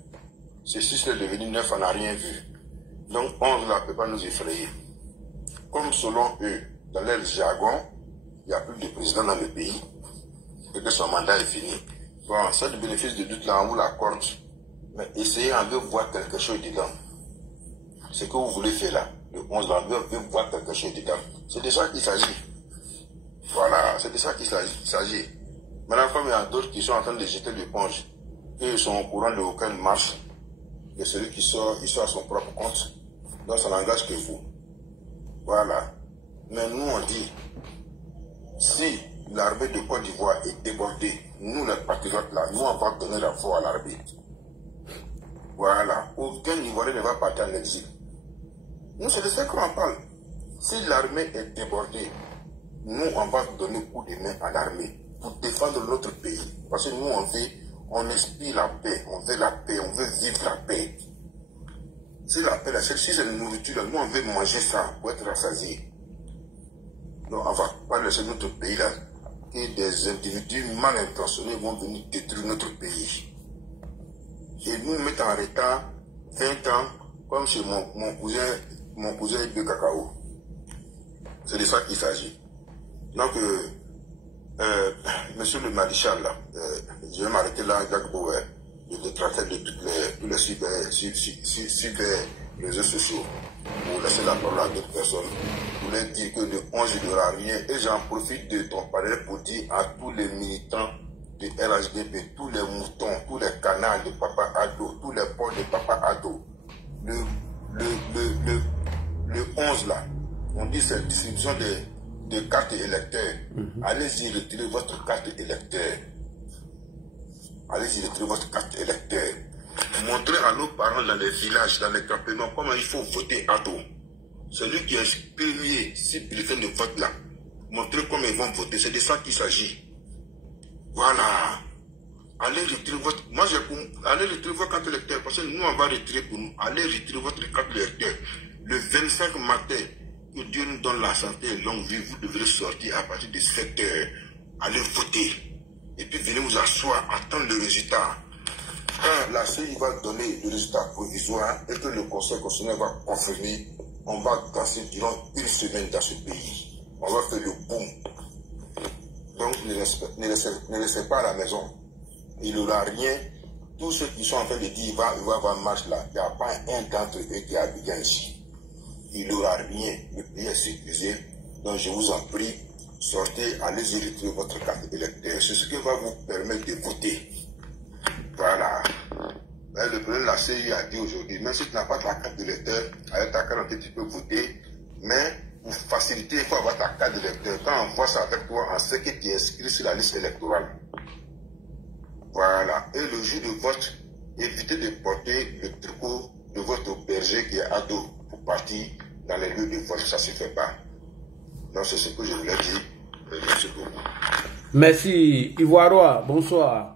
Ce 6 est devenu 9, on n'a rien vu. Donc 11 là ne peut pas nous effrayer. Comme selon eux, dans leur jargon, il n'y a plus de président dans le pays et que son mandat est fini. Bon, ça le bénéfice de doute là, on vous l'accorde. Mais essayez de voir quelque chose dedans. Ce que vous voulez faire là, le 11 là, on veut voir quelque chose dedans. C'est de ça qu'il s'agit. Voilà, c'est de ça qu'il s'agit. Maintenant, comme il y a d'autres qui sont en train de jeter l'éponge, ils sont au courant de aucune marche, et celui qui sort, il sort à son propre compte. Donc ça n'engage que vous. Voilà. Mais nous, on dit, si l'armée de Côte d'Ivoire est débordée, nous, les patriotes là, nous, on va donner la foi à l'armée. Voilà. Aucun Ivoirien ne va partir en exil. Nous, c'est de ça qu'on parle. Si l'armée est débordée, nous, on va donner coup de main à l'armée pour défendre notre pays. Parce que nous, on inspire la paix, on veut la paix, on veut vivre la paix. Si la paix, si c'est la nourriture, nous, on veut manger ça pour être rassasié. Donc, on ne va pas laisser notre pays là, que des individus mal intentionnés vont venir détruire notre pays. Et nous mettre en retard 20 ans, comme chez mon cousin de cacao. C'est de ça qu'il s'agit. Donc, monsieur le maréchal, là, je vais m'arrêter là, Gbagbo, de détracter de tous les sur les réseaux sociaux, pour laisser la parole à d'autres personnes, pour leur dire que le 11 il n'y aura rien. Et j'en profite de ton parler pour dire à tous les militants de RHDP, tous les moutons, tous les canards de Papa Ado, tous les porcs de Papa Ado, le 11 là, on dit c'est distribution de cartes électeurs. Allez-y retirer votre carte électeur. Allez-y retirer votre carte électeur. Montrez à nos parents dans les villages, dans les campements, comment il faut voter Ado. Celui qui est premier, si bulletin de vote là, montrez comment ils vont voter. C'est de ça qu'il s'agit. Voilà. Allez retirer votre... Moi, allez retirer votre carte électeur, parce que nous, on va retirer pour nous. Allez retirer votre carte électeur. Le 25 matin, que Dieu nous donne la santé et longue vie, vous devrez sortir à partir de 7 heures. Allez voter. Et puis venez vous asseoir, attendre le résultat. Quand la CEI va donner le résultat provisoire et que le Conseil constitutionnel va confirmer, on va danser durant une semaine dans ce pays. On va faire le boom. Donc ne laissez pas à la maison. Il n'y aura rien. Tous ceux qui sont en train de dire il va avoir marche là, il n'y a pas un d'entre eux qui est Abidjan ici. Il n'y aura rien. Le pays est sécurisé. Donc je vous en prie, sortez, allez-y retirer votre carte électeur. C'est ce qui va vous permettre de voter. Voilà. Mais le président de la CEI a dit aujourd'hui, même si tu n'as pas ta carte d'électeur, avec ta carte tu peux voter, mais pour faciliter, il faut avoir ta carte d'électeur. Quand on voit ça avec toi, on sait que tu es inscrit sur la liste électorale. Voilà. Et le jour de vote, évitez de porter le tricot de votre berger qui est Ado pour partir dans les lieux de vote. Ça ne se fait pas. Donc c'est ce que je voulais dire. Merci beaucoup. Merci. Ivoirois, bonsoir.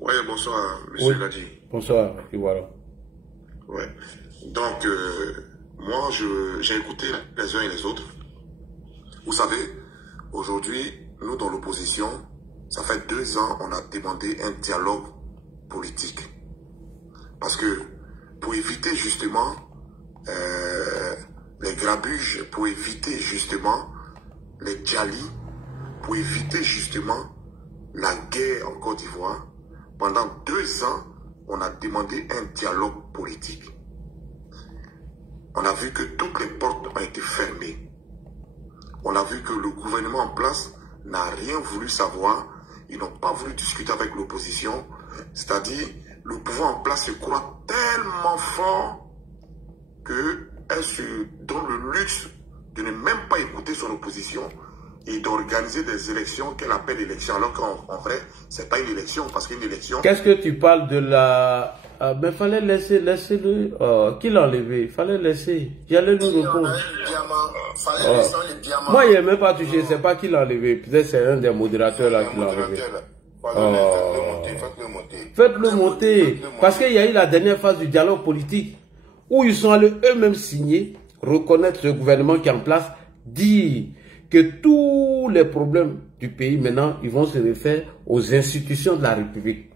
Oui, bonsoir, monsieur Ladi. Bonsoir, Ivoirois. Ouais. Donc, moi, j'ai écouté les uns et les autres. Vous savez, aujourd'hui, nous, dans l'opposition, ça fait 2 ans, on a demandé un dialogue politique. Parce que, pour éviter justement les grabuges, pour éviter justement les Djali pour éviter justement la guerre en Côte d'Ivoire. Pendant 2 ans, on a demandé un dialogue politique. On a vu que toutes les portes ont été fermées. On a vu que le gouvernement en place n'a rien voulu savoir. Ils n'ont pas voulu discuter avec l'opposition. C'est-à-dire, le pouvoir en place se croit tellement fort qu'elle se donne le luxe de ne même pas écouter son opposition et d'organiser des élections qu'elle appelle élections. Alors qu'en vrai, ce n'est pas une élection, parce qu'une élection... Qu'est-ce que tu parles de la... mais fallait laisser-le. Qui l'a enlevé? Il fallait laisser. J'allais lui répondre. Moi, il n'a même pas touché. C'est pas qui l'a enlevé. Peut-être c'est un des modérateurs là qui l'a enlevé. Faites-le monter. Parce qu'il y a eu la dernière phase du dialogue politique où ils sont allés eux-mêmes signer, reconnaître ce gouvernement qui est en place, dire que tous les problèmes du pays maintenant, ils vont se refaire aux institutions de la République.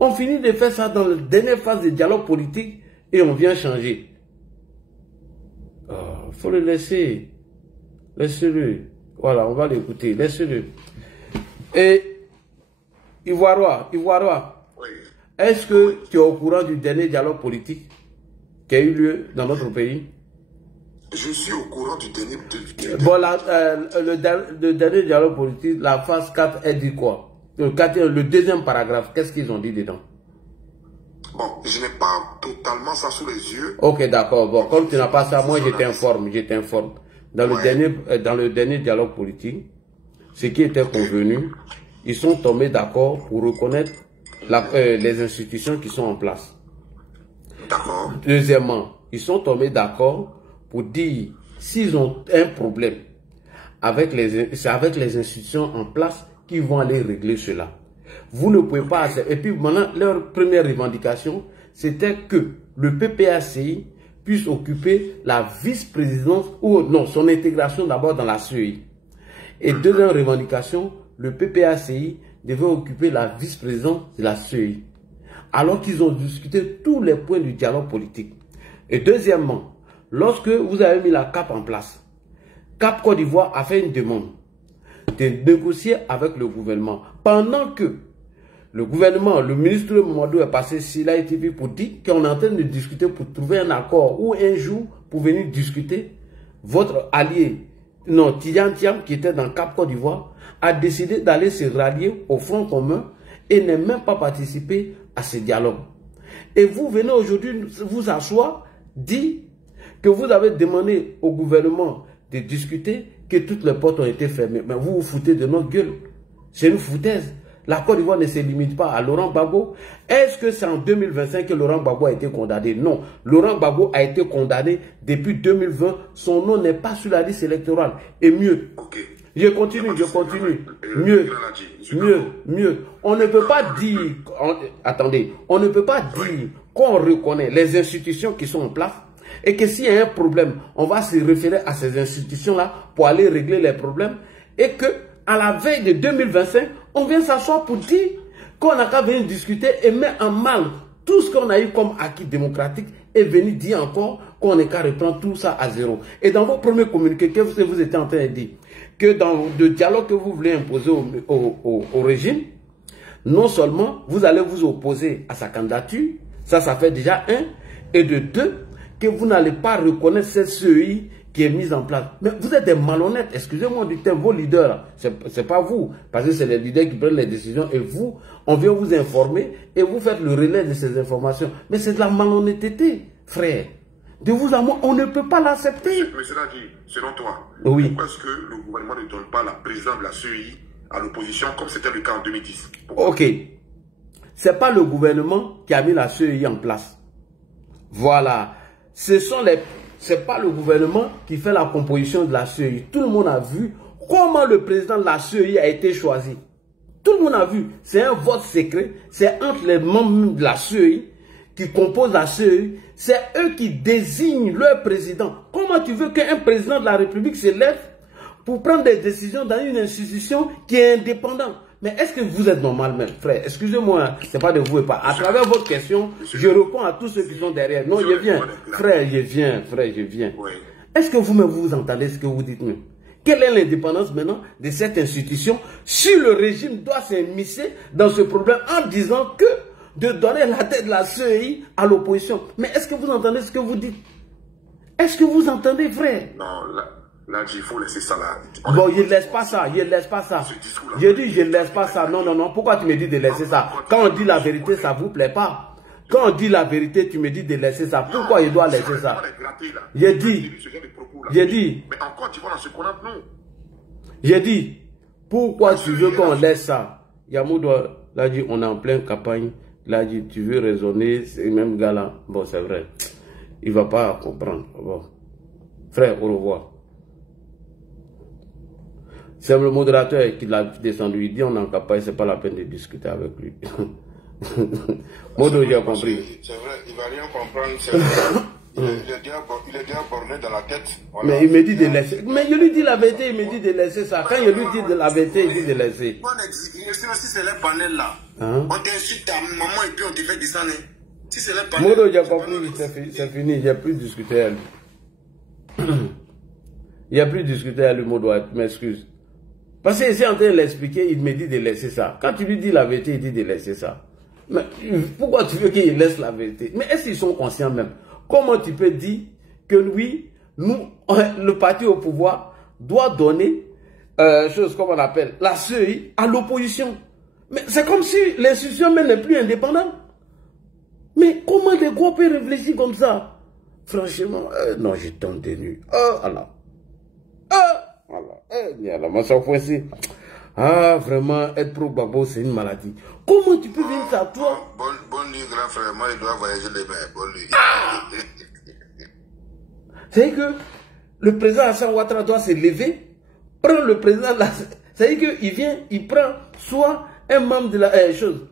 On finit de faire ça dans la dernière phase du dialogue politique et on vient changer. Faut le laisser. Laissez-le. Voilà, on va l'écouter. Laissez-le. Et Ivoirois, oui. Est-ce que tu es au courant du dernier dialogue politique qui a eu lieu dans notre pays? Je suis au courant du dernier... Bon, le dernier dialogue politique, la phase 4, elle dit quoi? Le deuxième paragraphe, qu'est-ce qu'ils ont dit dedans? Bon, je n'ai pas totalement ça sous les yeux. Ok, d'accord. Bon, comme tu n'as pas ça, moi je t'informe. Dans le dernier dialogue politique, ce qui était convenu, ils sont tombés d'accord pour reconnaître les institutions qui sont en place. D'accord. Deuxièmement, ils sont tombés d'accord pour dire s'ils ont un problème avec les institutions en place qui vont aller régler cela. Vous ne pouvez pas... Et puis maintenant, leur première revendication, c'était que le PPACI puisse occuper la vice-présidence, ou non, son intégration d'abord dans la CEI. Et deuxième revendication, le PPACI devait occuper la vice-présidence de la CEI. Alors qu'ils ont discuté tous les points du dialogue politique. Et deuxièmement, lorsque vous avez mis la CAP en place, CAP Côte d'Ivoire a fait une demande de négocier avec le gouvernement. Pendant que le gouvernement, le ministre Mamadou est passé sur l'ITV pour dire qu'on est en train de discuter pour trouver un accord ou un jour pour venir discuter, votre allié, non, Tidiane Thiam, qui était dans CAP Côte d'Ivoire, a décidé d'aller se rallier au Front commun et n'est même pas participé à ce dialogue. Et vous venez aujourd'hui vous asseoir, dire que vous avez demandé au gouvernement de discuter, que toutes les portes ont été fermées. Mais vous vous foutez de notre gueule. C'est une foutaise. La Côte d'Ivoire ne se limite pas à Laurent Gbagbo. Est-ce que c'est en 2025 que Laurent Gbagbo a été condamné? Non. Laurent Gbagbo a été condamné depuis 2020. Son nom n'est pas sur la liste électorale. Et mieux. Je continue. Mieux. On ne peut pas dire... Attendez. On ne peut pas dire qu'on reconnaît les institutions qui sont en place et que s'il y a un problème, on va se référer à ces institutions-là pour aller régler les problèmes et que à la veille de 2025, on vient s'asseoir pour dire qu'on n'a qu'à venir discuter et mettre en mal tout ce qu'on a eu comme acquis démocratique et venir dire encore qu'on n'est qu'à reprendre tout ça à zéro. Et dans vos premiers communiqués, que vous étiez en train de dire que dans le dialogue que vous voulez imposer au régime, non seulement vous allez vous opposer à sa candidature, ça fait déjà un, et de deux, que vous n'allez pas reconnaître cette CEI qui est mise en place. Mais vous êtes des malhonnêtes, excusez-moi du terme, vos leaders, c'est pas vous, parce que c'est les leaders qui prennent les décisions, et vous, on vient vous informer, et vous faites le relais de ces informations. Mais c'est de la malhonnêteté, frère. De vous à moi, on ne peut pas l'accepter. Mais cela dit, selon toi, oui. Pourquoi est-ce que le gouvernement ne donne pas la présidence de la CEI à l'opposition, comme c'était le cas en 2010? Pourquoi? Ok. C'est pas le gouvernement qui a mis la CEI en place. Voilà. C'est pas le gouvernement qui fait la composition de la CEI. Tout le monde a vu comment le président de la CEI a été choisi. Tout le monde a vu. C'est un vote secret. C'est entre les membres de la CEI qui composent la CEI. C'est eux qui désignent leur président. Comment tu veux qu'un président de la République se lève pour prendre des décisions dans une institution qui est indépendante? Mais est-ce que vous êtes normal, même, frère? Excusez-moi, c'est pas de vous et pas. À travers votre question, je réponds à tous ceux qui sont derrière. Non, je viens. Frère, je viens. Oui. Est-ce que vous-même vous entendez ce que vous dites même? quelle est l'indépendance maintenant de cette institution si le régime doit s'immiscer dans ce problème en disant que de donner la tête de la CEI à l'opposition. Mais est-ce que vous entendez ce que vous dites? Est-ce que vous entendez, frère? Non, là, il faut laisser ça là. Bon, il ne laisse pas ça, il ne laisse pas ça. Je dis, je ne laisse pas ça. Non, non, non. Pourquoi tu me dis de laisser ça? Quand on dit la vérité, ça ne vous plaît pas. Quand on dit la vérité, tu me dis de laisser ça. Pourquoi il doit laisser ça? J'ai dit. Mais encore, tu vois dans ce qu'on a, non. J'ai dit, pourquoi tu veux qu'on laisse ça? Yamoudo l'a dit, on est en pleine campagne. Là, dit, tu veux raisonner, c'est le même gars là. Bon, c'est vrai. Il ne va pas comprendre. Bon. Frère, au revoir. C'est le modérateur qui l'a descendu. Il dit, on est en campagne, c'est pas la peine de discuter avec lui. Modo, j'ai compris. C'est vrai, il ne va rien comprendre. C'est vrai. Il est déjà borné dans la tête. Voilà. Mais il me dit de laisser. Mais je lui dis la vérité, il me dit de laisser ça. Quand je lui dis de la vérité, il dit de laisser. Si c'est le panel là, on t'insulte ta maman et puis on te fait descendre. Si c'est le panel. Modo, j'ai compris, c'est fini, j'ai plus discuté à lui. Il n'y a plus discuté à lui, Modo, tu m'excuses. Parce qu'il est en train de l'expliquer, il me dit de laisser ça. Quand tu lui dis la vérité, il dit de laisser ça. Mais pourquoi tu veux qu'il laisse la vérité? Mais est-ce qu'ils sont conscients même? Comment tu peux dire que oui, nous, le parti au pouvoir, doit donner, chose comme on appelle, la CEI à l'opposition? Mais c'est comme si l'institution même n'est plus indépendante. Mais comment les gars peuvent réfléchir comme ça? Franchement, non, j'ai tant tenu. Allah. Voilà. Moi, ça fois-ci. Ah, vraiment, être pro-Gbagbo, c'est une maladie. Comment tu peux venir ça, toi? Bonne nuit, grand frère. Moi, il doit voyager les mains. Bonne nuit. C'est que le président Hassan Ouattara doit se lever, prendre le président de la... C'est-à-dire qu'il vient, il prend soit un membre de la chose,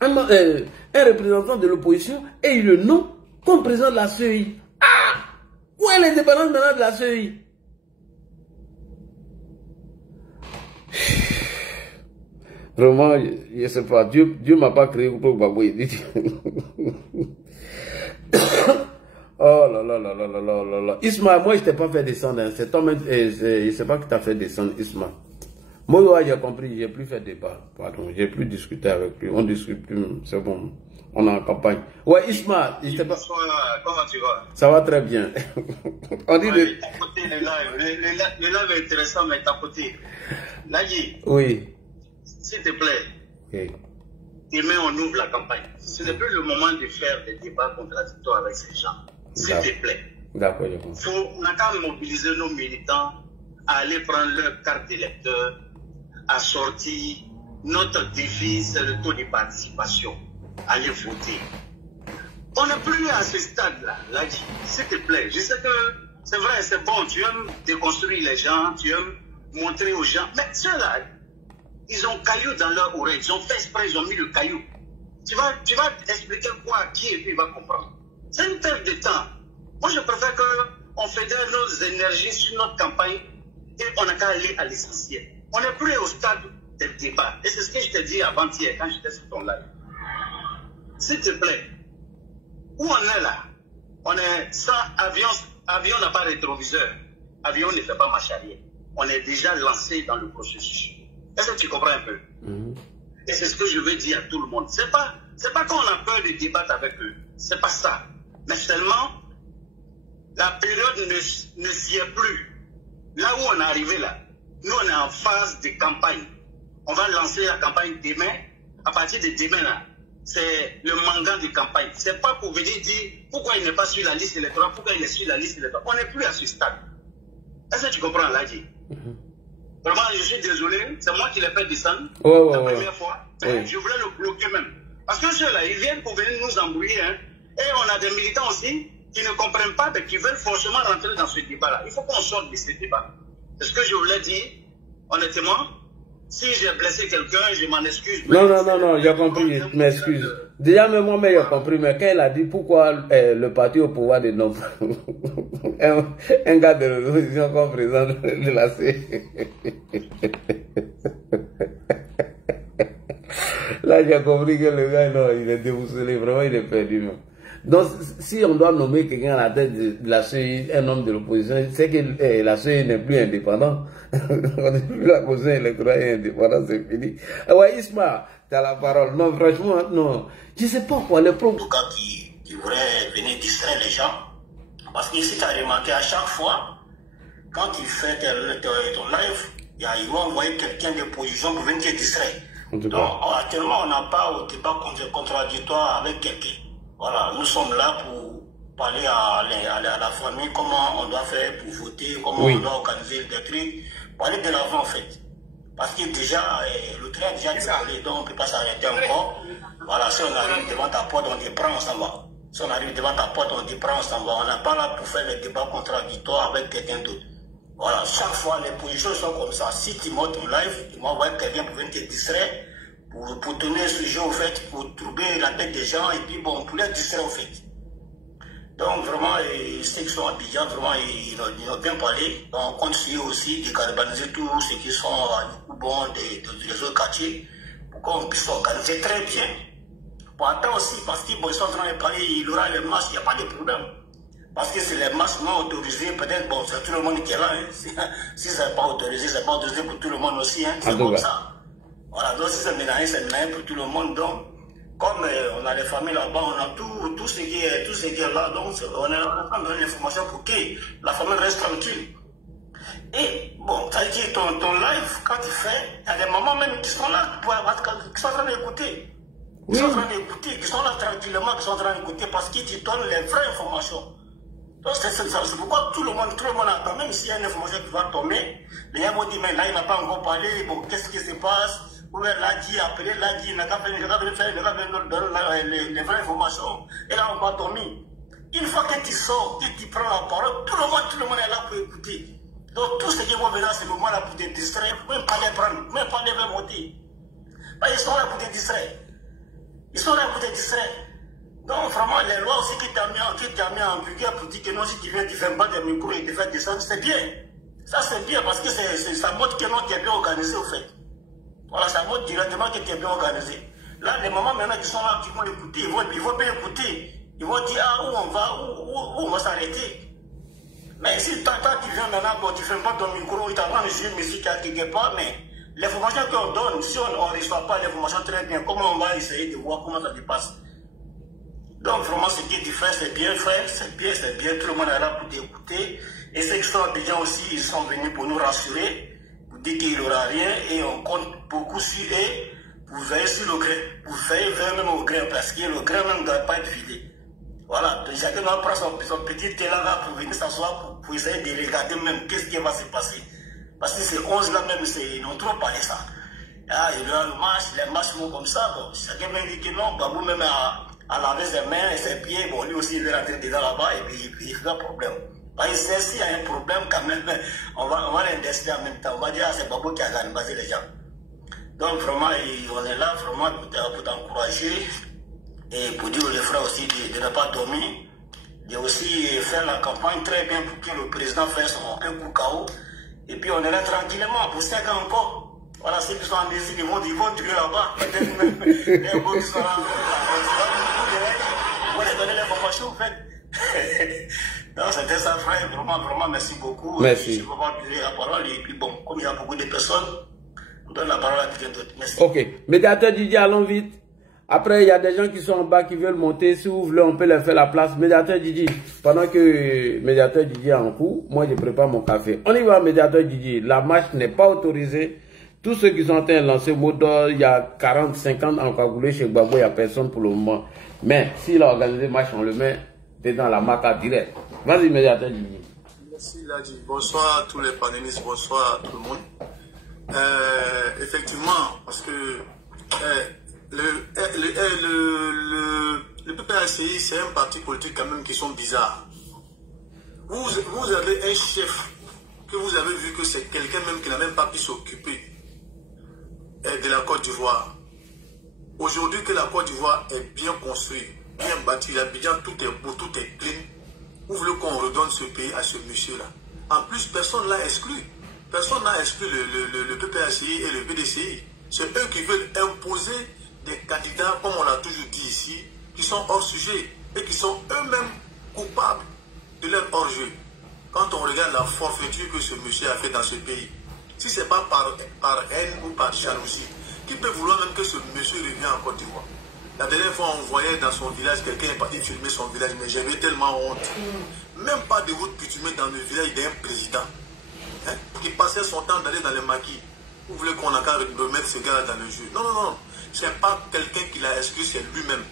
un représentant de l'opposition, et il le nomme comme président de la CEI. Où est l'indépendance maintenant de la CEI? Vraiment, je ne sais pas. Dieu ne m'a pas créé pour Gbagbo. Oh là là là là là là là. Isma, moi je ne t'ai pas fait descendre. C'est toi-même, je ne sais pas qui t'a fait descendre, Isma. Moi, j'ai compris, j'ai plus fait débat. Pardon, j'ai plus discuté avec lui. On ne discute plus, c'est bon. On est en campagne. Ouais, Isma, je sais pas. Comment tu vas? Ça va très bien. On dit ouais, ta côté, le live est intéressant, mais ta côté. Nagui. Oui. S'il te plaît. Okay. Demain, on ouvre la campagne. Ce n'est plus le moment de faire des débats contradictoires avec ces gens. S'il te plaît. D'accord, je comprends. On a qu'à mobiliser nos militants à aller prendre leur carte d'électeur, à sortir. Notre défi, c'est le taux de participation. Allez voter. On n'est plus à ce stade-là, Ladji. S'il te plaît. Je sais que c'est vrai, c'est bon. Tu aimes déconstruire les gens, tu aimes montrer aux gens. Mais ceux-là, ils ont caillou dans leur oreille. Ils ont fait exprès, ils ont mis le caillou. Tu vas expliquer quoi à qui et puis il va comprendre. C'est une perte de temps. Moi, je préfère qu'on fédère nos énergies sur notre campagne et on n'a qu'à aller à l'essentiel. On n'est plus au stade des débats. Et c'est ce que je t'ai dit avant-hier quand j'étais sur ton live. S'il te plaît, où on est là? On est sans avion. Avion n'a pas rétroviseur. Avion ne fait pas marche arrière. On est déjà lancé dans le processus. Est-ce que tu comprends un peu? Et c'est ce que je veux dire à tout le monde. C'est pas qu'on a peur de débattre avec eux. C'est pas ça. Mais seulement, la période ne s'y est plus. Là où on est arrivé là, nous on est en phase de campagne. On va lancer la campagne demain. À partir de demain là, c'est le mandat de campagne. C'est pas pour venir dire pourquoi il n'est pas sur la liste électorale, pourquoi il est sur la liste électorale. On n'est plus à ce stade. Est-ce que tu comprends là, dit? Vraiment, je suis désolé, c'est moi qui l'ai fait descendre la première fois. Je voulais le bloquer même. Parce que ceux-là, ils viennent pour venir nous embrouiller. Hein. Et on a des militants aussi qui ne comprennent pas, mais qui veulent forcément rentrer dans ce débat-là. Il faut qu'on sorte de ce débat. C'est ce que je voulais dire, honnêtement. Si j'ai blessé quelqu'un, je m'en excuse. Non, j'ai compris, je m'excuse. Déjà, même moi, j'ai compris, mais quand il a dit pourquoi le parti au pouvoir de non un gars de l'opposition comme président de la C. Là, j'ai compris que le gars, non, il est déboussolé, vraiment, il est perdu. Donc, si on doit nommer quelqu'un à la tête de la CEI, un homme de l'opposition, c'est que la CEI n'est plus indépendante. On n'est plus la position électorale indépendante, c'est fini. Ouais, Isma, tu as la parole. Non, franchement, non. Je ne sais pas quoi, les problèmes. En tout cas, qui voudrait venir distraire les gens. Parce que si tu as remarqué, à chaque fois, quand tu fais ton live, ils vont envoyer quelqu'un de position pour venir te distraire. Donc, actuellement, on n'a pas au débat contradictoire avec quelqu'un. Voilà, nous sommes là pour parler à la famille, comment on doit faire pour voter, comment on doit organiser des trucs, parler de l'avant en fait. Parce que déjà, le train a déjà décollé, donc on ne peut pas s'arrêter encore. Voilà, si on arrive devant ta porte, on te prend, on s'en va. Si on arrive devant ta porte, on te prend, on s'en va. On n'est pas là pour faire les débats contradictoires avec quelqu'un d'autre. Voilà, chaque fois, les positions sont comme ça. Si tu montes ton live, tu m'envoies quelqu'un pour venir te distraire, pour tenir ce jeu, au fait, pour troubler la tête des gens, et puis bon, pour les distraire, au fait. Donc, vraiment, ceux qui sont à Abidjan, vraiment, ils ont bien parlé. Donc, on continue aussi de carboniser tous ceux qui sont à Yukubon, des autres quartiers, pour qu'on puisse s'organiser très bien. Pour attendre aussi, parce qu'ils sont en train de parler, il aura les masques, il n'y a pas de problème. Parce que c'est les masques non autorisés, peut-être, bon, c'est tout le monde qui est là. Hein. Si ce n'est pas autorisé, c'est pas autorisé pour tout le monde aussi. Hein. C'est comme ça. Voilà, donc si c'est mélangé pour tout le monde. Donc, comme on a les familles là-bas, on a tout ce qui est là. Donc, on est en train de donner l'information pour que la famille reste tranquille. Et bon, ça veut dire ton live, quand tu fais, il y a des mamans même qui sont là, qui sont en train d'écouter. Qui sont en train d'écouter, qui sont là tranquillement, qui sont en train d'écouter parce qu'ils te donnent les vraies informations. Donc c'est pourquoi tout le monde attend, même s'il y a une information qui va tomber, les gens vont dire, mais là il n'a pas encore parlé, bon, qu'est-ce qui se passe? Ou bien là dit, après là dit, il n'a pas venu faire les vraies informations. Et là on va dormir. Une fois que tu sors, que tu prends la parole, tout le monde est là pour écouter. Donc tout ce qui vont venir à ce moment-là pour te distraire, même pas les prendre, même pas les faire voter. Ils sont là pour te distraire. Ils sont là pour te distraire. Donc vraiment, les lois aussi qui t'ont mis en vigueur pour dire que non, si tu viens, tu ne fais pas de micro et tu fais descendre, c'est bien. Ça c'est bien parce que ça montre que non, tu es bien organisé au fait. Voilà, ça montre directement que tu es bien organisé. Là, les mamans maintenant qui sont là, qui vont écouter, ils vont bien écouter. Ils vont dire, ah, où on va s'arrêter. Mais si toi, tu viens maintenant, bon, tu ne fais pas ton micro, tu t'apprends de jouer musique à quelque part, mais l'information qu'on donne, si on ne reçoit pas l'information très bien, comment on va essayer de voir comment ça se passe? Donc vraiment, ce qui est différent, c'est bien fait, c'est bien, tout le monde est là pour t'écouter. Et ceux qui sont Abidjan aussi, ils sont venus pour nous rassurer, pour dire qu'il n'y aura rien, et on compte beaucoup sur eux, pour veiller sur le grain, pour veiller même au grain, parce que le grain même ne doit pas être vidé. Voilà, donc chacun doit prendre son petit thé là pour venir s'asseoir, pour essayer de regarder même qu'est-ce qui va se passer. Parce que ces 11 là même, ils n'ont trop parlé ça. Ah, il y aura le match, les matchs vont comme ça, bon, chacun va dire que non, Babou même à laver ses mains et ses pieds, bon, lui aussi il va rentrer dedans là-bas et puis il fera problème. Parce que s'il y a un problème quand même, on va l'investir en même temps, on va dire, ah, c'est Babou qui a gagné les gens. Donc vraiment, on est là vraiment pour t'encourager et pour dire aux frères aussi de ne pas dormir, de aussi faire la campagne très bien pour que le président fasse un coup KO. Et puis on est là tranquillement pour 5 ans encore. Voilà, ceux qui sont en Désir, ils vont tuer là-bas. Peut-être même les beaux qui sont là. On va les donner l'information en fait. Donc c'était ça, frère. Vraiment, merci beaucoup. Merci. Je ne peux pas durer la parole. Et puis bon, comme il y a beaucoup de personnes, on donne la parole à quelqu'un d'autre. Merci. Ok. Médiateur Didier, allons vite. Après, il y a des gens qui sont en bas qui veulent monter. Si vous voulez, on peut leur faire la place. Médiateur Didier, pendant que Médiateur Didier est en cours, moi je prépare mon café. On y va, Médiateur Didier. La marche n'est pas autorisée. Tous ceux qui sont en train de lancer mot d'ordre, il y a 40, 50 encagoulés chez Gbagbo, il n'y a personne pour le moment. Mais s'il a organisé marche, on le met dans la marque direct. Vas-y, Médiateur Didier. Merci, Ladji. Bonsoir à tous les panélistes, bonsoir à tout le monde. Effectivement, parce que le PPACI, c'est un parti politique quand même qui sont bizarres. Vous avez un chef que vous avez vu que c'est quelqu'un même qui n'a même pas pu s'occuper de la Côte d'Ivoire. Aujourd'hui que la Côte d'Ivoire est bien construite, bien bâtie, l'Abidjan, tout est beau, tout est clean. Vous voulez qu'on redonne ce pays à ce monsieur-là? En plus, personne ne l'a exclu. Personne n'a exclu le PPACI et le PDCI. C'est eux qui veulent imposer des candidats, comme on l'a toujours dit ici, qui sont hors sujet. et qui sont eux-mêmes coupables de leur hors-jeu. Quand on regarde la forfaiture que ce monsieur a fait dans ce pays, si ce n'est pas par haine ou par jalousie, qui peut vouloir même que ce monsieur revienne en Côte d'Ivoire? La dernière fois, on voyait dans son village, quelqu'un est parti filmer son village, mais j'avais tellement honte. Même pas de route coutumière dans le village d'un président, hein, qui passait son temps d'aller dans les maquis. Vous voulez qu'on a qu'à remettre ce gars-là dans le jeu? Non, non, non. Ce n'est pas quelqu'un qui l'a exclu, c'est lui-même.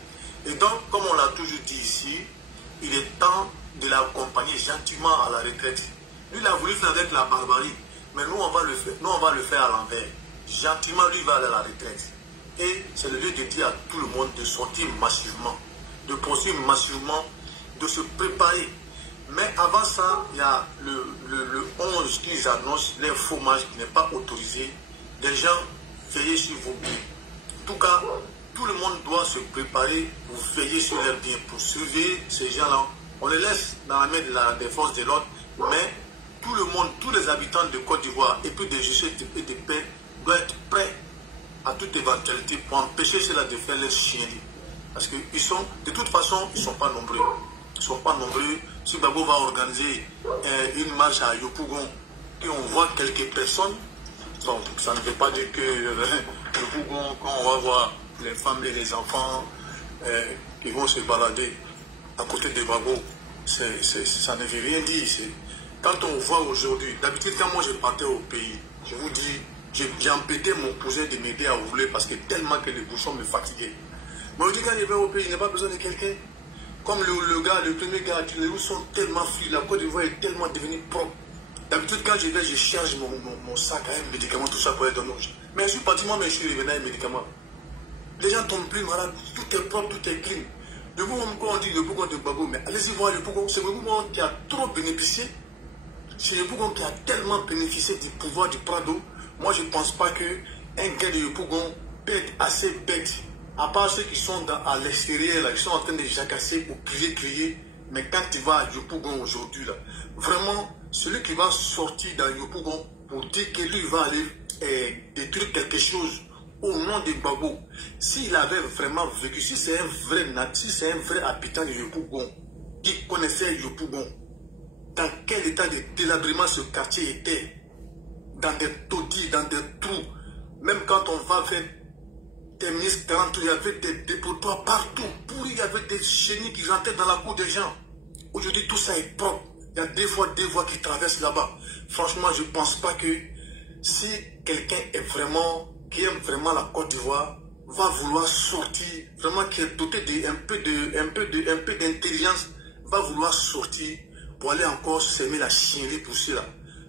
Et donc, comme on l'a toujours dit ici, il est temps de l'accompagner gentiment à la retraite. Lui, il a voulu faire avec la barbarie, mais nous, on va le faire. Nous, on va le faire à l'envers. Gentiment, lui, il va aller à la retraite. Et c'est le lieu de dire à tout le monde de sortir massivement, de poursuivre massivement, de se préparer. Mais avant ça, il y a le 11 qui annonce l'informage qui n'est pas autorisé. Des gens, veillez sur vos biens. En tout cas, tout le monde doit se préparer pour veiller sur leurs biens, pour surveiller ces gens-là. On les laisse dans la main de la défense de l'ordre, mais tout le monde, tous les habitants de Côte d'Ivoire et puis de justice et de paix doivent être prêts à toute éventualité pour empêcher cela de faire les chiennes. Parce que ils sont, de toute façon, ils ne sont pas nombreux. Ils ne sont pas nombreux. Si Gbagbo va organiser une marche à Yopougon et on voit quelques personnes, bon, ça ne veut pas dire que Yopougon, quand on va voir les femmes et les enfants qui vont se balader à côté de Gbagbo, ça ne veut rien dire. Quand on voit aujourd'hui, d'habitude quand moi je partais au pays, je vous dis, j'ai empêté mon cousin de m'aider à rouler parce que tellement que les bouchons me fatiguaient. Mais aujourd'hui quand je vais au pays, je n'ai pas besoin de quelqu'un. Comme le premier gars, les routes sont tellement fluides, la Côte d'Ivoire est tellement devenue propre. D'habitude quand je vais, je charge mon sac à un médicament, tout ça pour être dans l'eau. Mais je suis parti moi, mais je suis revenu à un médicament. Les gens tombent plus malades, tout est propre, tout est clean. Le Bougon, on dit le Bougon de Gbagbo, mais allez-y voir le Bougon, c'est le Bougon qui a trop bénéficié. C'est le Bougon qui a tellement bénéficié du pouvoir du Prado. Moi, je ne pense pas qu'un gars de Yopougon peut être assez bête, à part ceux qui sont à l'extérieur, qui sont en train de jacasser ou crier. Mais quand tu vas à Yopougon aujourd'hui, vraiment, celui qui va sortir dans Yopougon pour dire que lui va aller détruire quelque chose au nom de Gbagbo, s'il avait vraiment vécu, si c'est un vrai habitant de Yopougon, qui connaissait Yopougon, dans quel état de délabrement ce quartier était, dans des taudis, dans des trous, même quand on va vers des ministres 40, il y avait des dépotoirs partout, pourris, il y avait des chenilles qui rentraient dans la cour des gens. Aujourd'hui, tout ça est propre. Il y a des voies qui traversent là-bas. Franchement, je ne pense pas que si quelqu'un qui aime vraiment la Côte d'Ivoire, va vouloir sortir, vraiment qui est doté d'un peu d'intelligence, va vouloir sortir pour aller encore s'aimer la chiennerie pour cela.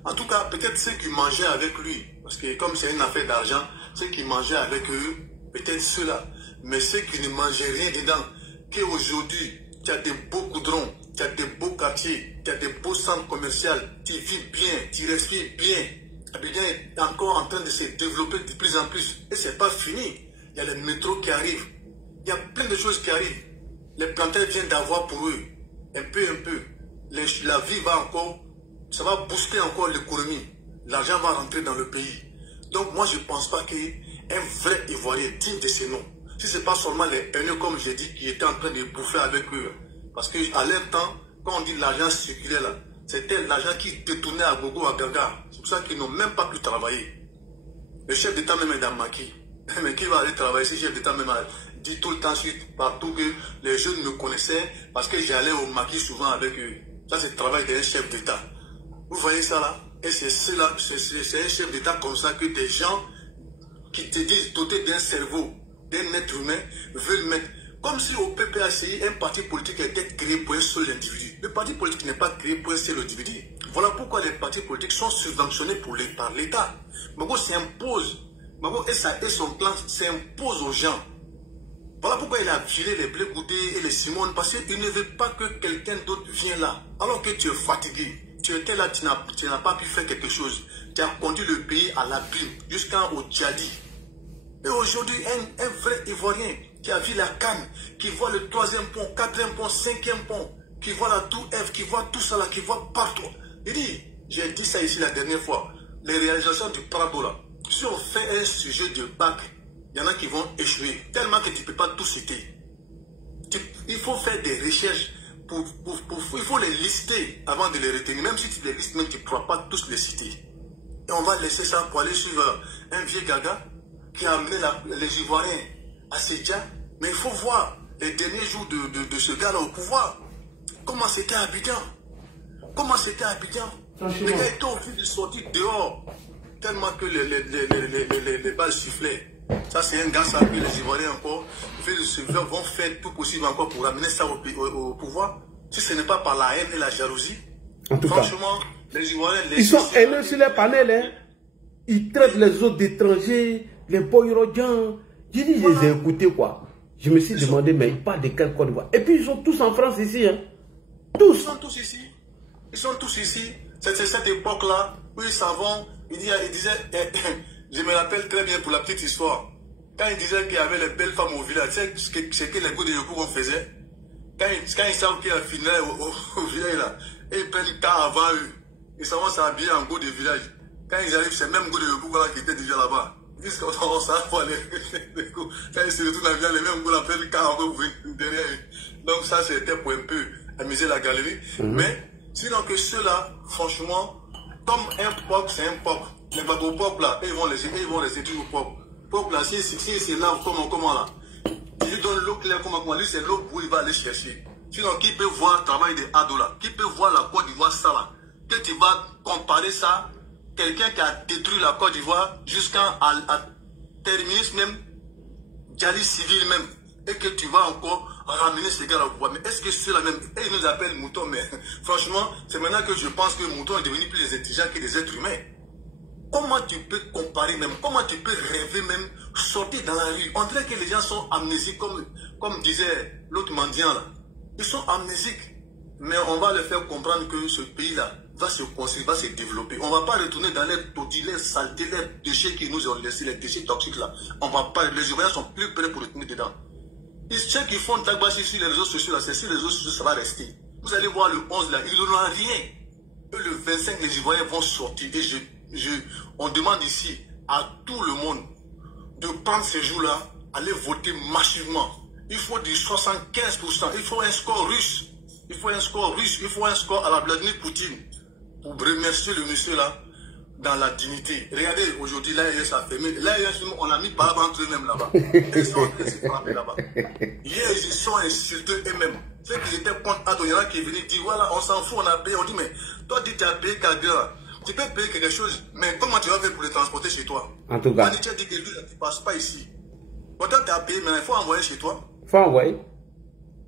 En tout cas, peut-être ceux qui mangeaient avec lui, parce que comme c'est une affaire d'argent, ceux qui mangeaient avec eux, peut-être ceux-là. Mais ceux qui ne mangeaient rien dedans, qu'aujourd'hui, tu as des beaux goudrons, tu as des beaux quartiers, tu as des beaux centres commerciaux, tu vis bien, tu respires bien. Abidjan est encore en train de se développer de plus en plus. Et ce n'est pas fini. Il y a les métros qui arrivent. Il y a plein de choses qui arrivent. Les plantaires viennent d'avoir pour eux, un peu. La vie va encore, ça va booster encore l'économie. L'argent va rentrer dans le pays. Donc moi je ne pense pas qu'un vrai Ivoirien digne de ces noms, si ce n'est pas seulement les haineux comme j'ai dit, qui étaient en train de bouffer avec eux. Parce qu'à leur temps, quand on dit l'argent circulait là, c'était l'argent qui détournait à gogo, à gaga. C'est pour ça qu'ils n'ont même pas pu travailler. Le chef d'État même est dans Maki. Mais qui va aller travailler si le chef d'État même dit tout le temps partout que les jeunes me connaissaient parce que j'allais au Maki souvent avec eux. Ça c'est le travail d'un chef d'État. Vous voyez ça là? Et c'est un chef d'État comme ça que des gens qui te disent dotés d'un cerveau, d'un être humain, veulent mettre. Comme si au PPACI, un parti politique était créé pour un seul individu. Le parti politique n'est pas créé pour un seul individu. Voilà pourquoi les partis politiques sont subventionnés par l'État. Gbagbo s'impose. Gbagbo et son plan s'impose aux gens. Voilà pourquoi il a filé les Blé Goudé et les Simone, parce qu'il ne veut pas que quelqu'un d'autre vienne là. Alors que tu es fatigué, tu étais là, tu n'as pas pu faire quelque chose. Tu as conduit le pays à l'abîme, jusqu'au Djadi. Et aujourd'hui, un vrai Ivoirien qui a vu la Cannes, qui voit le 3e pont, 4e pont, 5e pont, qui voit la tour F, qui voit tout ça là, qui voit partout. Il dit, j'ai dit ça ici la dernière fois, les réalisations du Prado là, si on fait un sujet de bac, il y en a qui vont échouer, tellement que tu ne peux pas tout citer. Il faut faire des recherches, il faut les lister avant de les retenir. Même si tu les listes, même tu ne pourras pas tous les citer. Et on va laisser ça pour aller suivre un vieux gaga qui a amené les Ivoiriens à Sédia. Mais il faut voir les derniers jours de ce gars-là au pouvoir. Comment c'était à Abidjan? Comment c'était à Abidjan? Les gars étaient obligés de sortir dehors tellement que les balles sifflaient. Ça, c'est un gars, ça, que les Ivoiriens encore vont faire tout possible encore pour amener ça au pouvoir. Si ce n'est pas par la haine et la jalousie. En tout franchement, cas, les Ivoiriens... Ils sont haineux sur les panels. Hein. Ils traitent les autres d'étrangers, les boyrodjans. J'ai dit, je les ai écoutés, quoi. Je me suis demandé, mais ils parlent de quel Côte d'Ivoire? Et puis, ils sont tous en France ici. Hein. Tous. Ils sont tous ici. Ils sont tous ici. C'est cette époque-là où ils s'en vont. Il disait, je me rappelle très bien pour la petite histoire. Quand il disait qu'il y avait les belles femmes au village, tu sais ce que les coups de Yoko qu'on faisait. Quand ils savent qu'il y a un final au village là, et ils prennent le temps avant eux. Ils s'en vont s'habiller en go de village. Quand ils arrivent, c'est le même go de Yoko qui était déjà là-bas. Ils disent qu'on s'en va pour aller. Quand ils se retournent à village, les mêmes go prennent le temps avant derrière eux. Donc ça, c'était pour un peu amuser la galerie. Mais sinon que ceux-là, franchement, comme un peuple, c'est un peuple. Les bateaux peuple là, ils vont les étudier au peuple. Peuple là, si c'est là, comment là, il lui donne l'eau claire, comment, lui c'est l'eau où il va aller chercher. Sinon, qui peut voir le travail des ados là, qui peut voir la Côte d'Ivoire ça là, que tu vas comparer ça, quelqu'un qui a détruit la Côte d'Ivoire jusqu'à terminus même, Djali civil même, et que tu vas encore ramener ces gars-là au pouvoir. Mais est-ce que ceux-là même, et ils nous appellent moutons, mais franchement, c'est maintenant que je pense que moutons est devenu plus intelligent que des êtres humains. Comment tu peux comparer même, comment tu peux rêver même, sortir dans la rue? On dirait que les gens sont amnésiques, comme disait l'autre mendiant là. Ils sont amnésiques. Mais on va leur faire comprendre que ce pays-là va se construire, va se développer. On ne va pas retourner dans les taudis, les saletés, les déchets qui nous ont laissés, les déchets toxiques là. On va pas, les Ivoiriens sont plus prêts pour retourner dedans. Et ceux qui font tagbassi sur les réseaux sociaux là, c'est sur les réseaux sociaux, ça va rester. Vous allez voir le 11 là, ils n'en ont rien. Et le 25, les Ivoiriens vont sortir. Et on demande ici à tout le monde de prendre ces jours-là, aller voter massivement. Il faut du 75%, il faut un score russe. Il faut un score russe, il faut un score à la Vladimir Poutine pour remercier le monsieur là dans la dignité. Regardez, aujourd'hui, l'AES a fermé. L'AES, on a mis par entre eux-mêmes là-bas. Ils sont en train de se frapper là-bas. Hier, ils sont insultés eux-mêmes. Ceux qui étaient contre Ado, il y en a qui est venu dire, voilà, on s'en fout, on a payé. On dit, mais toi, tu as payé carburant. Tu peux payer quelque chose, mais comment tu vas faire pour le transporter chez toi? En tout cas. Tu as dit que lui, tu ne passes pas ici. Pourtant, tu as payé, mais il faut envoyer chez toi. Il faut envoyer.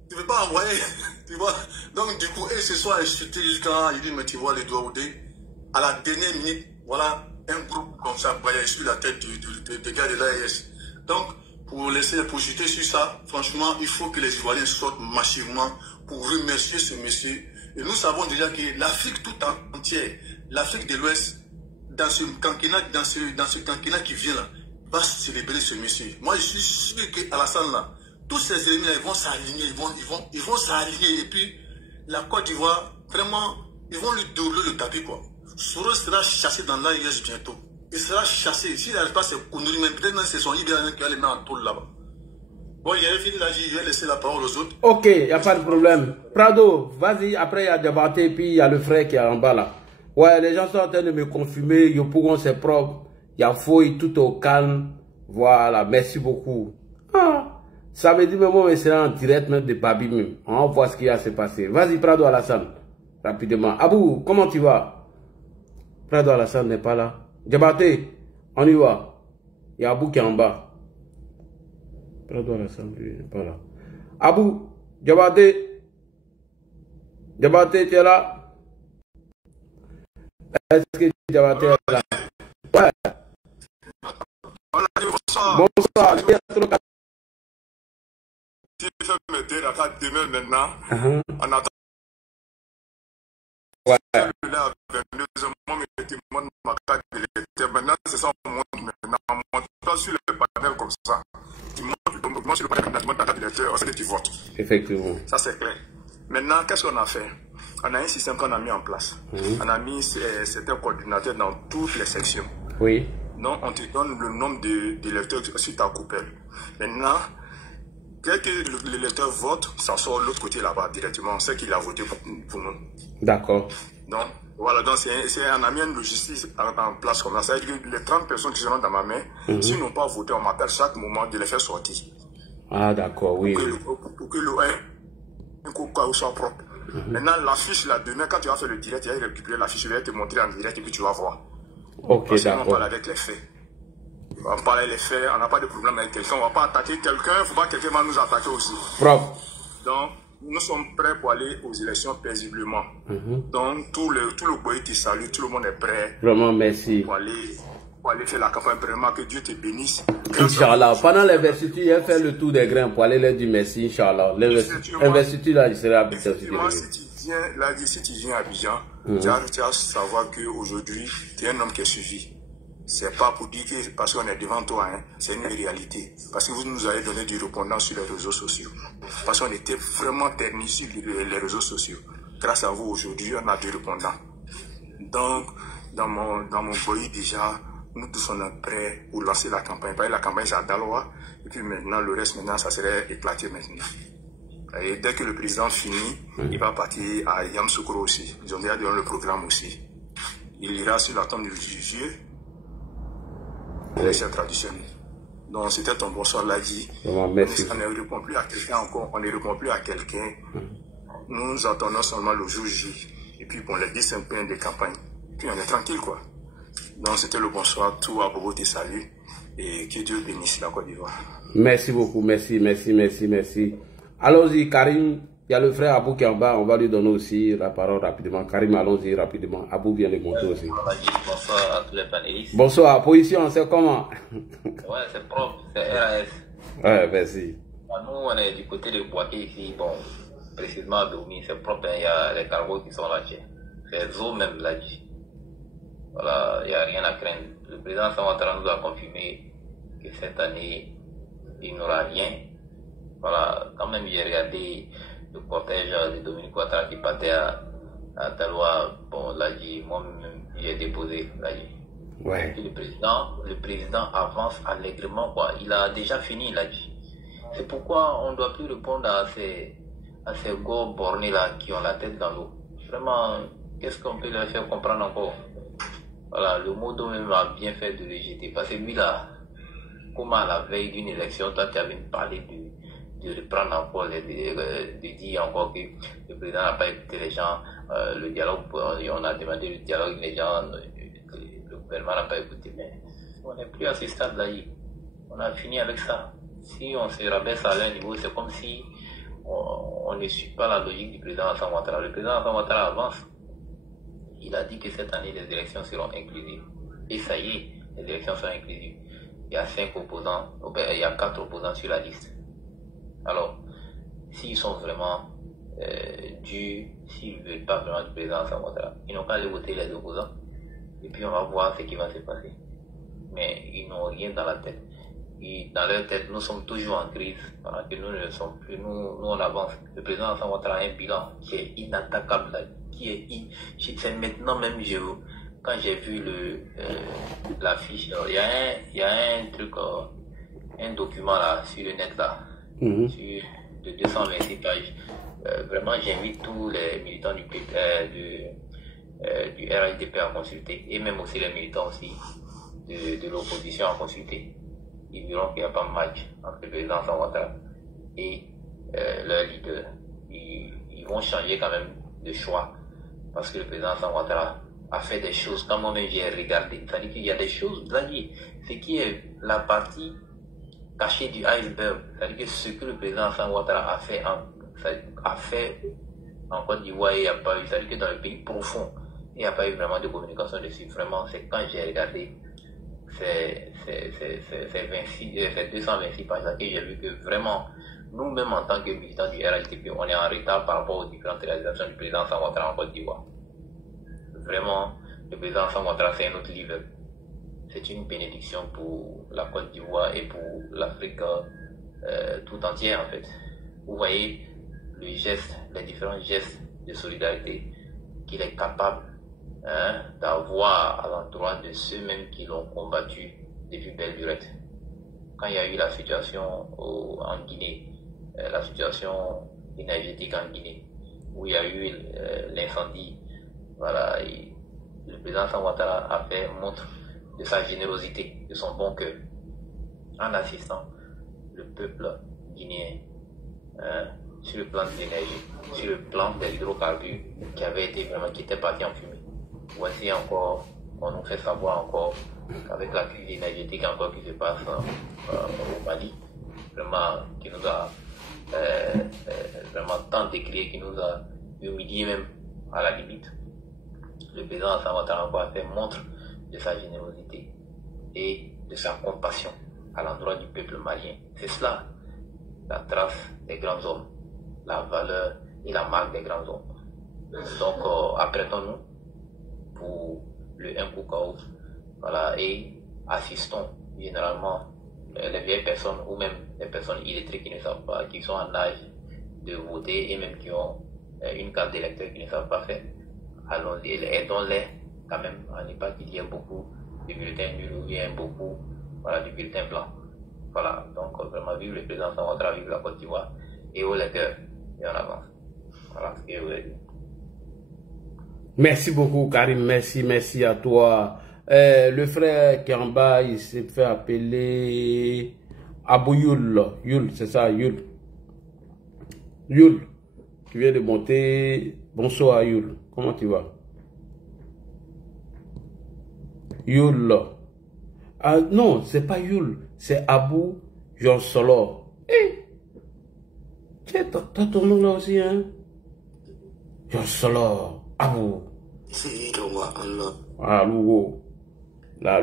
Tu ne veux pas envoyer, tu vois. Donc, du coup, et ce soir, il dit, mais tu vois les doigts au dé. À la dernière minute, voilà, un groupe comme ça, baillait sur la tête des gars de l'AES. Donc, pour jeter sur ça, franchement, il faut que les Ivoiriens sortent massivement pour remercier ce monsieur. Et nous savons déjà que l'Afrique tout entière, l'Afrique de l'Ouest, dans ce quinquennat qui vient là, va célébrer ce monsieur. Moi, je suis sûr qu'Alassane là, tous ces ennemis là, ils vont s'aligner, ils vont s'aligner. Et puis, la Côte d'Ivoire, vraiment, ils vont lui dérouler le tapis, quoi. Soros sera chassé dans l'AES bientôt. Il sera chassé. S'il n'arrive pas à se conduire, même peut-être même c'est son Ibéranien qui va les mettre en tôle là-bas. Bon, il y a fini là, je vais laisser la parole aux autres. Ok, il n'y a pas de problème. Prado, vas-y, après il y a Diabaté, puis il y a le frère qui est en bas là. Ouais, les gens sont en train de me confirmer, Yopougon c'est propre, il y a fouille, tout au calme. Voilà, merci beaucoup. Ah, ça veut dire que moi, c'est en direct même de Babi même. On va voir ce qui va se passer. Vas-y, Prado Alassane, rapidement. Abou, comment tu vas? Prado Alassane n'est pas là. Diabaté, on y va. Il y a Abou qui est en bas. Prado Alassane, lui, n'est pas là. Abou, Diabaté. Diabaté, tu es là? Est-ce que Diabaté est là? Ouais. Bonsoir. Si tu fais m'aider la carte demain maintenant, on attend. Ouais. Maintenant, c'est ça, on monte maintenant. On monte pas sur le panel comme ça. Tu montes sur le panel, tu montes ta carte d'électeur, c'est que tu votes. Effectivement. Ça, c'est clair. Maintenant, qu'est-ce qu'on a fait? On a un système qu'on a mis en place. On a mis certains coordinateurs dans toutes les sections. Oui. Donc, on te donne le nombre d'électeurs sur ta coupelle. Maintenant, dès que l'électeur vote, ça sort de l'autre côté là-bas directement. On sait qu'il a voté pour nous. D'accord. Donc, voilà, donc c'est un ami de logistique en place comme ça. C'est-à-dire que les 30 personnes qui seront dans ma main, s'ils n'ont pas voté, on m'appelle chaque moment de les faire sortir. Ah, d'accord, oui. Pour que le soit propre. Maintenant, l'affiche, là, demain, quand tu vas faire le direct, tu vas récupérer l'affiche, je vais te montrer en direct et puis tu vas voir. Ok, d'accord. On parle avec les faits. On parle avec les faits, on n'a pas de problème avec quelqu'un, on ne va pas attaquer quelqu'un, il ne faut pas que quelqu'un va nous attaquer aussi. Propre. Donc, nous sommes prêts pour aller aux élections paisiblement. Donc, tout le pays qui salue, tout le monde est prêt. Vraiment, merci. Pour aller faire la campagne, vraiment que Dieu te bénisse. Inch'Allah. Pendant l'investiture, il a fait le tour des grains pour aller leur dire merci, Inch'Allah. L'investiture, là, il sera à Abidjan. Si tu viens à Abidjan, tu vas savoir qu'aujourd'hui, tu es un homme qui est suivi. C'est pas pour dire que parce qu'on est devant toi, hein, c'est une réalité. Parce que vous nous avez donné du répondant sur les réseaux sociaux. Parce qu'on était vraiment ternis sur les réseaux sociaux. Grâce à vous, aujourd'hui, on a du répondant. Donc, dans mon pays, déjà, nous tous on est prêts pour lancer la campagne. La campagne, c'est à Daloa. Et puis maintenant, le reste, maintenant, ça serait éclaté maintenant. Et dès que le président finit, il va partir à Yamoussoukro aussi. Ils ont déjà donné le programme aussi. Il ira sur la tombe du vieux. C'est traditionnel. Donc c'était ton bonsoir l'a dit. Merci. On ne répond plus à quelqu'un encore, on ne répond plus à quelqu'un. Nous attendons seulement le jour J. Et puis bon, les 10 points de campagne. Puis on est tranquille quoi. Donc c'était le bonsoir, tout à Bobo te salue. Et que Dieu bénisse la Côte d'Ivoire. Merci beaucoup, merci. Allons-y, Karim. Il y a le frère Abou qui est en bas, on va lui donner aussi la parole rapidement. Karim, allons-y rapidement. Abou vient de monter aussi. Bonsoir à tous les panélistes. Bonsoir, position, c'est comment? Ouais, c'est propre, c'est RAS. Ouais, merci. Nous, on est du côté de Boaké ici, bon, précisément à Domi, c'est propre, il y a les cargos qui sont là-dessus. C'est Zo même là-dessus. Voilà, il n'y a rien à craindre. Le président Ouattara nous a confirmé que cette année, il n'aura rien. Voilà, quand même, j'ai regardé le cortège de Dominique Ouattara qui partait à Taloa, bon, là, moi-même, j'ai déposé, là, ouais. Le président avance allègrement, quoi. Il a déjà fini, là, c'est pourquoi on ne doit plus répondre à ces gros bornés, là, qui ont la tête dans l'eau. Vraiment, qu'est-ce qu'on peut leur faire comprendre encore? Voilà, le Modo même a bien fait de le jeter, parce que lui, là, comment à la veille d'une élection, toi, tu avais parlé de reprendre encore, de dire encore que le président n'a pas écouté les gens, le dialogue, on a demandé le dialogue, les gens, le gouvernement n'a pas écouté, mais on n'est plus à ce stade-là. On a fini avec ça. Si on se rabaisse à leur niveau, c'est comme si on ne suit pas la logique du président Alassane Ouattara. Le président Alassane Ouattara avance. Il a dit que cette année, les élections seront inclusives. Et ça y est, les élections seront inclusives. Il y a 5 opposants, il y a 4 opposants sur la liste. Alors, s'ils sont vraiment s'ils ne veulent pas vraiment du président Alassane Ouattara, ils n'ont qu'à aller voter les opposants. Et puis on va voir ce qui va se passer. Mais ils n'ont rien dans la tête. Et dans leur tête, nous sommes toujours en crise. Pendant que nous ne le sommes plus, nous on avance. Le président Alassane Ouattara a un bilan qui est inattaquable. C'est maintenant même, quand j'ai vu l'affiche, il y a un truc, un document là, sur le net là, de 226 pages. Vraiment, j'invite tous les militants du RHDP à consulter, et même aussi les militants aussi de l'opposition à consulter. Ils verront qu'il n'y a pas de match entre le président Alassane Ouattara et leur leader. Ils vont changer quand même de choix, parce que le président Alassane Ouattara a fait des choses, quand moi-même j'ai regardé, c'est-à-dire qu'il y a des choses, ce qui est la partie cachée du iceberg, c'est-à-dire que ce que le président Alassane Ouattara a fait en Côte d'Ivoire, il n'y a pas eu, c'est-à-dire que dans le pays profond, il n'y a pas eu vraiment de communication dessus. Vraiment, c'est quand j'ai regardé ces 226 pages là que j'ai vu que vraiment, nous-mêmes en tant que militants du RHDP, on est en retard par rapport aux différentes réalisations du président Alassane Ouattara en Côte d'Ivoire. Vraiment, le président Alassane Ouattara, c'est un autre livre. C'est une bénédiction pour la Côte d'Ivoire et pour l'Afrique tout entière en fait. Vous voyez les différents gestes de solidarité qu'il est capable d'avoir à l'endroit de ceux-mêmes qui l'ont combattu depuis belle lurette. Quand il y a eu la situation en Guinée, la situation énergétique en Guinée, où il y a eu l'incendie. Voilà, et le président Alassane Ouattara a fait montre de sa générosité, de son bon cœur, en assistant le peuple guinéen sur le plan de l'énergie, sur le plan des hydrocarbures qui était parti en fumée. Voici encore, on nous fait savoir encore qu'avec la crise énergétique encore qui se passe au Mali, vraiment qui nous a vraiment tant décrié, qui nous a humilié même à la limite. Le président Alassane Ouattara a fait montre de sa générosité et de sa compassion à l'endroit du peuple malien. C'est cela, la trace des grands hommes, la valeur et la marque des grands hommes. Donc, apprêtons-nous pour le Nkoukaou, voilà, et assistons généralement les vieilles personnes ou même les personnes illettrées qui ne savent pas, qui sont en âge de voter et même qui ont une carte d'électeur qui ne savent pas faire. Allons-y, aidons-les quand même, à ne pas qu'il y ait beaucoup de bulletins nuls ou bien beaucoup, voilà, de bulletins blancs. Voilà, donc vraiment vive le président Alassane Ouattara, vive la Côte d'Ivoire et au lecteur, et en avance. Voilà ce que je voulais dire. Merci beaucoup Karim, merci à toi. Le frère qui est en bas, il s'est fait appeler Abou Youl, c'est ça, Youl, qui vient de monter. Bonsoir Youl, comment tu vas? Youl. Ah non, c'est pas Youl, c'est Abou Jonsolo. T'as ton nom là aussi, hein? Jonsolo, Abou. Ah, Lougo. Là,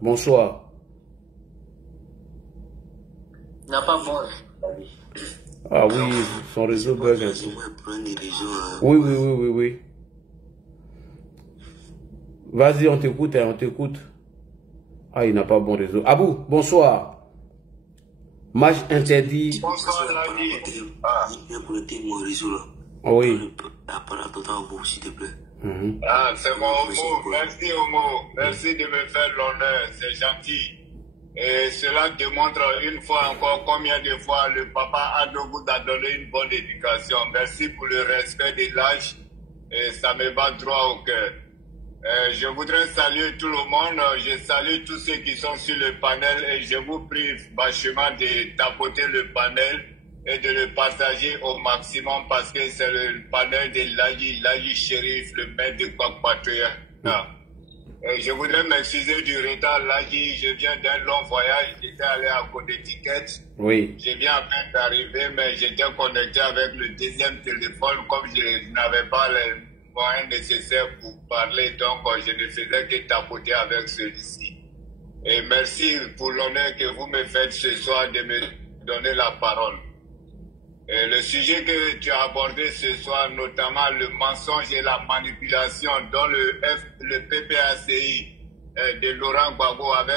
bonsoir. Il n'a pas bon. Ah oui, son réseau bug un peu. Oui. Vas-y, on t'écoute, on t'écoute. Ah, il n'a pas bon réseau. Abou, bonsoir. Match interdit. Bonsoir, Ladi. Oui. S'il te plaît. Ah, c'est mon Homo. Merci, Homo. Merci de me faire l'honneur. C'est gentil. Et cela démontre une fois encore combien de fois le papa Adougou a donné une bonne éducation. Merci pour le respect de l'âge. Et ça me bat droit au cœur. Je voudrais saluer tout le monde. Je salue tous ceux qui sont sur le panel et je vous prie vachement de tapoter le panel et de le partager au maximum parce que c'est le panel de Laji Chérif, le maître de Kwakpatoya. Je voudrais m'excuser du retard, Laji. Je viens d'un long voyage. J'étais allé à Connecticut. Oui. Je viens à peine d'arriver, mais j'étais connecté avec le deuxième téléphone comme je n'avais pas les moyens nécessaires pour parler. Donc, je ne faisais que tapoter avec celui-ci. Et merci pour l'honneur que vous me faites ce soir de me donner la parole. Et le sujet que tu as abordé ce soir, notamment le mensonge et la manipulation dans le PPACI de Laurent Gbagbo avec